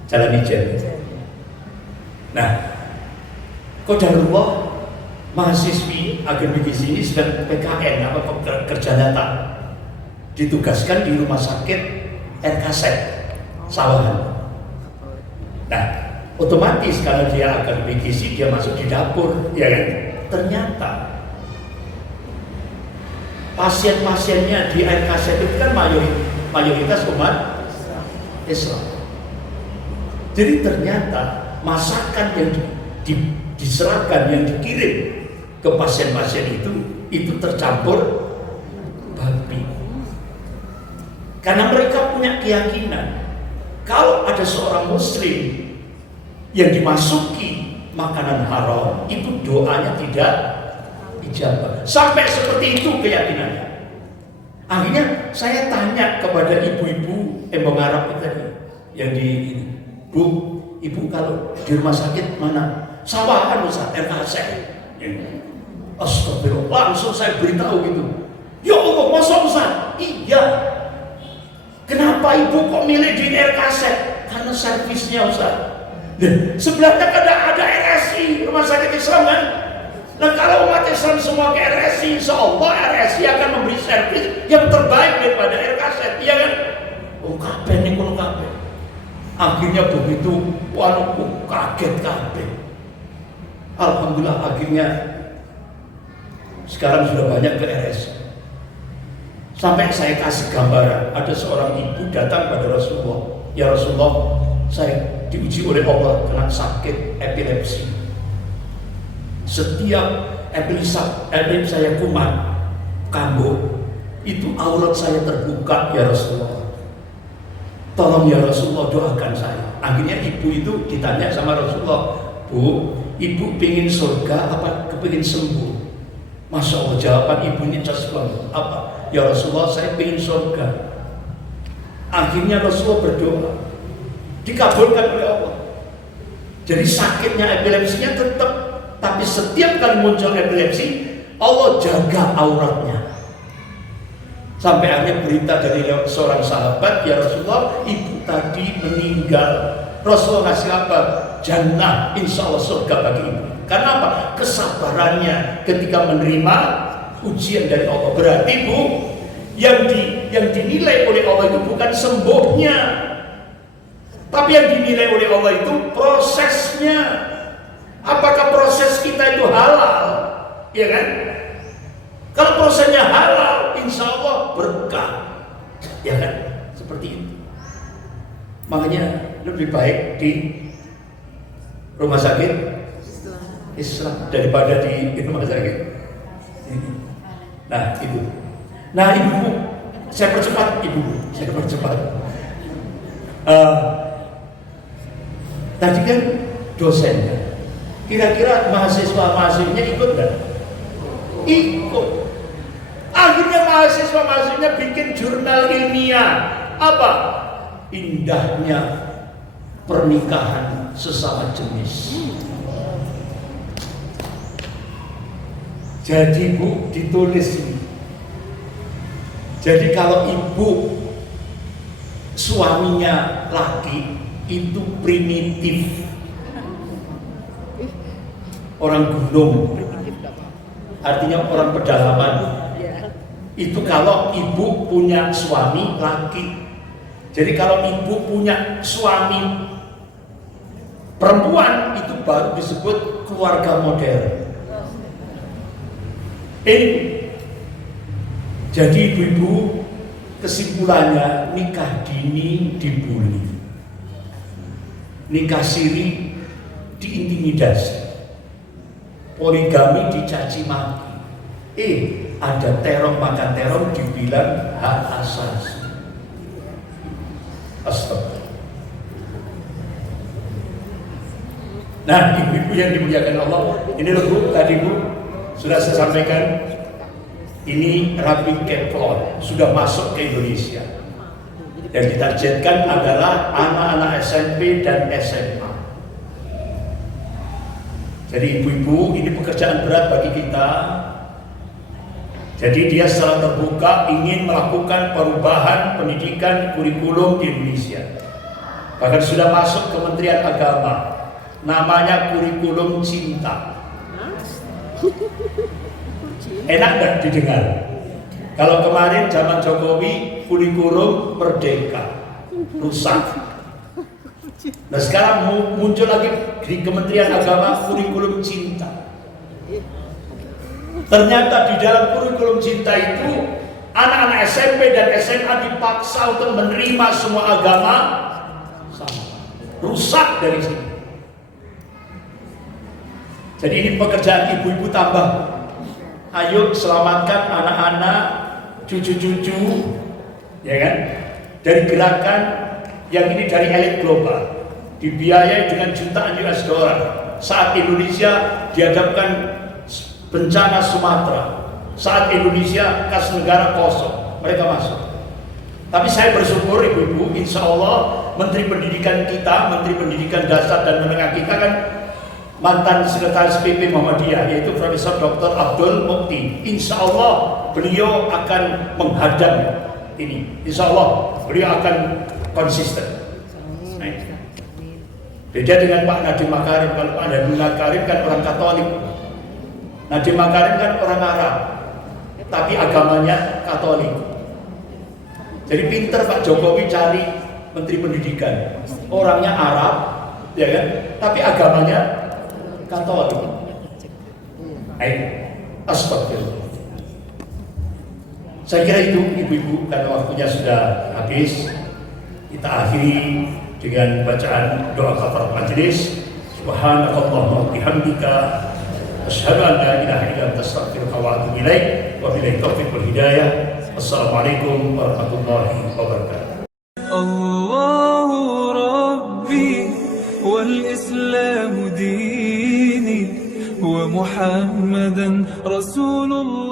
Jalan Ijen. Nah, qadarullah mahasiswi Akademi Gizi ini sedang PKN kerja nyata, ditugaskan di rumah sakit RKZ Sawahan. Nah, otomatis kalau dia Akademi Gizi dia masuk di dapur, ya kan? Ternyata pasien-pasiennya di RKZ itu kan mayoritas umat Islam. Jadi ternyata masakan yang diserahkan, yang dikirim ke pasien-pasien itu tercampur babi. Karena mereka punya keyakinan kalau ada seorang muslim yang dimasuki makanan haram, itu doanya tidak ijabah. Sampai seperti itu keyakinannya. Akhirnya saya tanya kepada ibu-ibu Embong Arab tadi yang di ini, Bu, ibu kalau di rumah sakit mana? Sawahan Ustaz, RKZ. Astagfirullah, langsung saya beritahu gitu. Ya Allah, masa Ustaz? Iya. Kenapa ibu kok milih di RKZ? Karena servisnya Ustaz. Sebelahnya ada RSI, Rumah Sakit Islam kan? Nah kalau umat Islam semua ke RSI, insya Allah RSI akan memberi servis yang terbaik daripada RKZ, iya kan? Oh kabeh nih kono kabeh. Akhirnya begitu, walau kaget kabeh. Alhamdulillah akhirnya sekarang sudah banyak ke RSI. Sampai saya kasih gambaran, ada seorang ibu datang pada Rasulullah, ya Rasulullah, saya diuji oleh Allah kena sakit epilepsi. Setiap epilepsi saya kumat, kambuh, itu aurat saya terbuka, ya Rasulullah. Tolong ya Rasulullah doakan saya. Akhirnya ibu itu ditanya sama Rasulullah, Bu, ibu pengen surga apa kepingin sembuh? Masya Allah jawaban ibu ini cerdas banget. Apa? Ya Rasulullah saya pengen surga. Akhirnya Rasulullah berdoa, dikabulkan oleh Allah. Jadi sakitnya epilepsinya tetap, tapi setiap kali muncul epilepsi, Allah jaga auratnya. Sampai akhirnya berita dari seorang sahabat, ya Rasulullah, ibu tadi meninggal. Rasulullah ngasih kabar, jannah, insya Allah surga bagi ibu. Karena apa? Kesabarannya ketika menerima ujian dari Allah. Berarti Bu, yang dinilai oleh Allah itu bukan sembuhnya, tapi yang dinilai oleh Allah itu prosesnya. Apakah proses kita itu halal? Ya kan? Kalau prosesnya halal, insya Allah berkah. Ya kan? Seperti itu. Makanya lebih baik di rumah sakit Islam daripada di rumah sakit. Nah itu. Nah ibu, saya percepat ibu. Tadi kan dosennya. Kira-kira mahasiswa-mahasiswanya ikut nggak? ikut. Akhirnya mahasiswa-mahasiswanya bikin jurnal ilmiah. Apa? Indahnya pernikahan sesama jenis. Jadi Bu, ditulis ini. Jadi kalau ibu suaminya laki itu primitif, orang gunung, artinya orang pedalaman. Itu kalau ibu punya suami laki. Jadi kalau ibu punya suami perempuan itu baru disebut keluarga modern. Jadi ibu-ibu, kesimpulannya nikah dini dibully, nikah siri diintimidasi, poligami dicaci maki. Ada teror maka teror dibilang hak asasi. Astagfirullah. Nah, ibu-ibu yang dimuliakan Allah, ini loh Bu, tadi Bu sudah saya sampaikan, ini rapid Kepler sudah masuk ke Indonesia. Yang ditargetkan adalah anak-anak SMP dan SMA. Jadi ibu-ibu, ini pekerjaan berat bagi kita. Jadi dia secara terbuka ingin melakukan perubahan pendidikan kurikulum di Indonesia. Bahkan sudah masuk Kementerian Agama, namanya kurikulum cinta. Enak nggak didengar? Kalau kemarin zaman Jokowi kurikulum merdeka, rusak. Nah sekarang muncul lagi di Kementerian Agama kurikulum cinta. Ternyata di dalam kurikulum cinta itu anak-anak SMP dan SMA dipaksa untuk menerima semua agama sama. Rusak dari sini. Jadi ini pekerjaan ibu-ibu tambah. Ayo selamatkan anak-anak, cucu-cucu, ya kan? Dari gerakan yang ini dari elit global, dibiayai dengan jutaan US dollar. Saat Indonesia dihadapkan bencana Sumatera, saat Indonesia kas negara kosong, mereka masuk. Tapi saya bersyukur ibu-ibu, insya Allah Menteri Pendidikan kita, Menteri Pendidikan Dasar dan Menengah kita kan mantan Sekretaris PP Muhammadiyah, yaitu Profesor Dr. Abdul Mukti. Insya Allah beliau akan menghadang ini. Insya Allah beliau akan konsisten. Beda dengan Pak Nadiem Makarim. Kalau Pak Nadiem Makarim kan orang Katolik, Nadiem Makarim kan orang Arab, tapi agamanya Katolik. Jadi pinter Pak Jokowi cari Menteri Pendidikan, orangnya Arab, ya kan? Tapi agamanya Katolik. Astagfirullah. Saya kira itu ibu-ibu, karena waktunya sudah habis. Kita akhiri dengan bacaan doa kafaratul majelis. Subhanakallahumma wa bihamdika asyhadu an la ilaha illa anta astaghfiruka wa atubu ilaik. Wa billahi taufiq wal hidayah. Assalamualaikum warahmatullahi wabarakatuh. الله ربي والإسلام ديني ومحمدا رسول الله.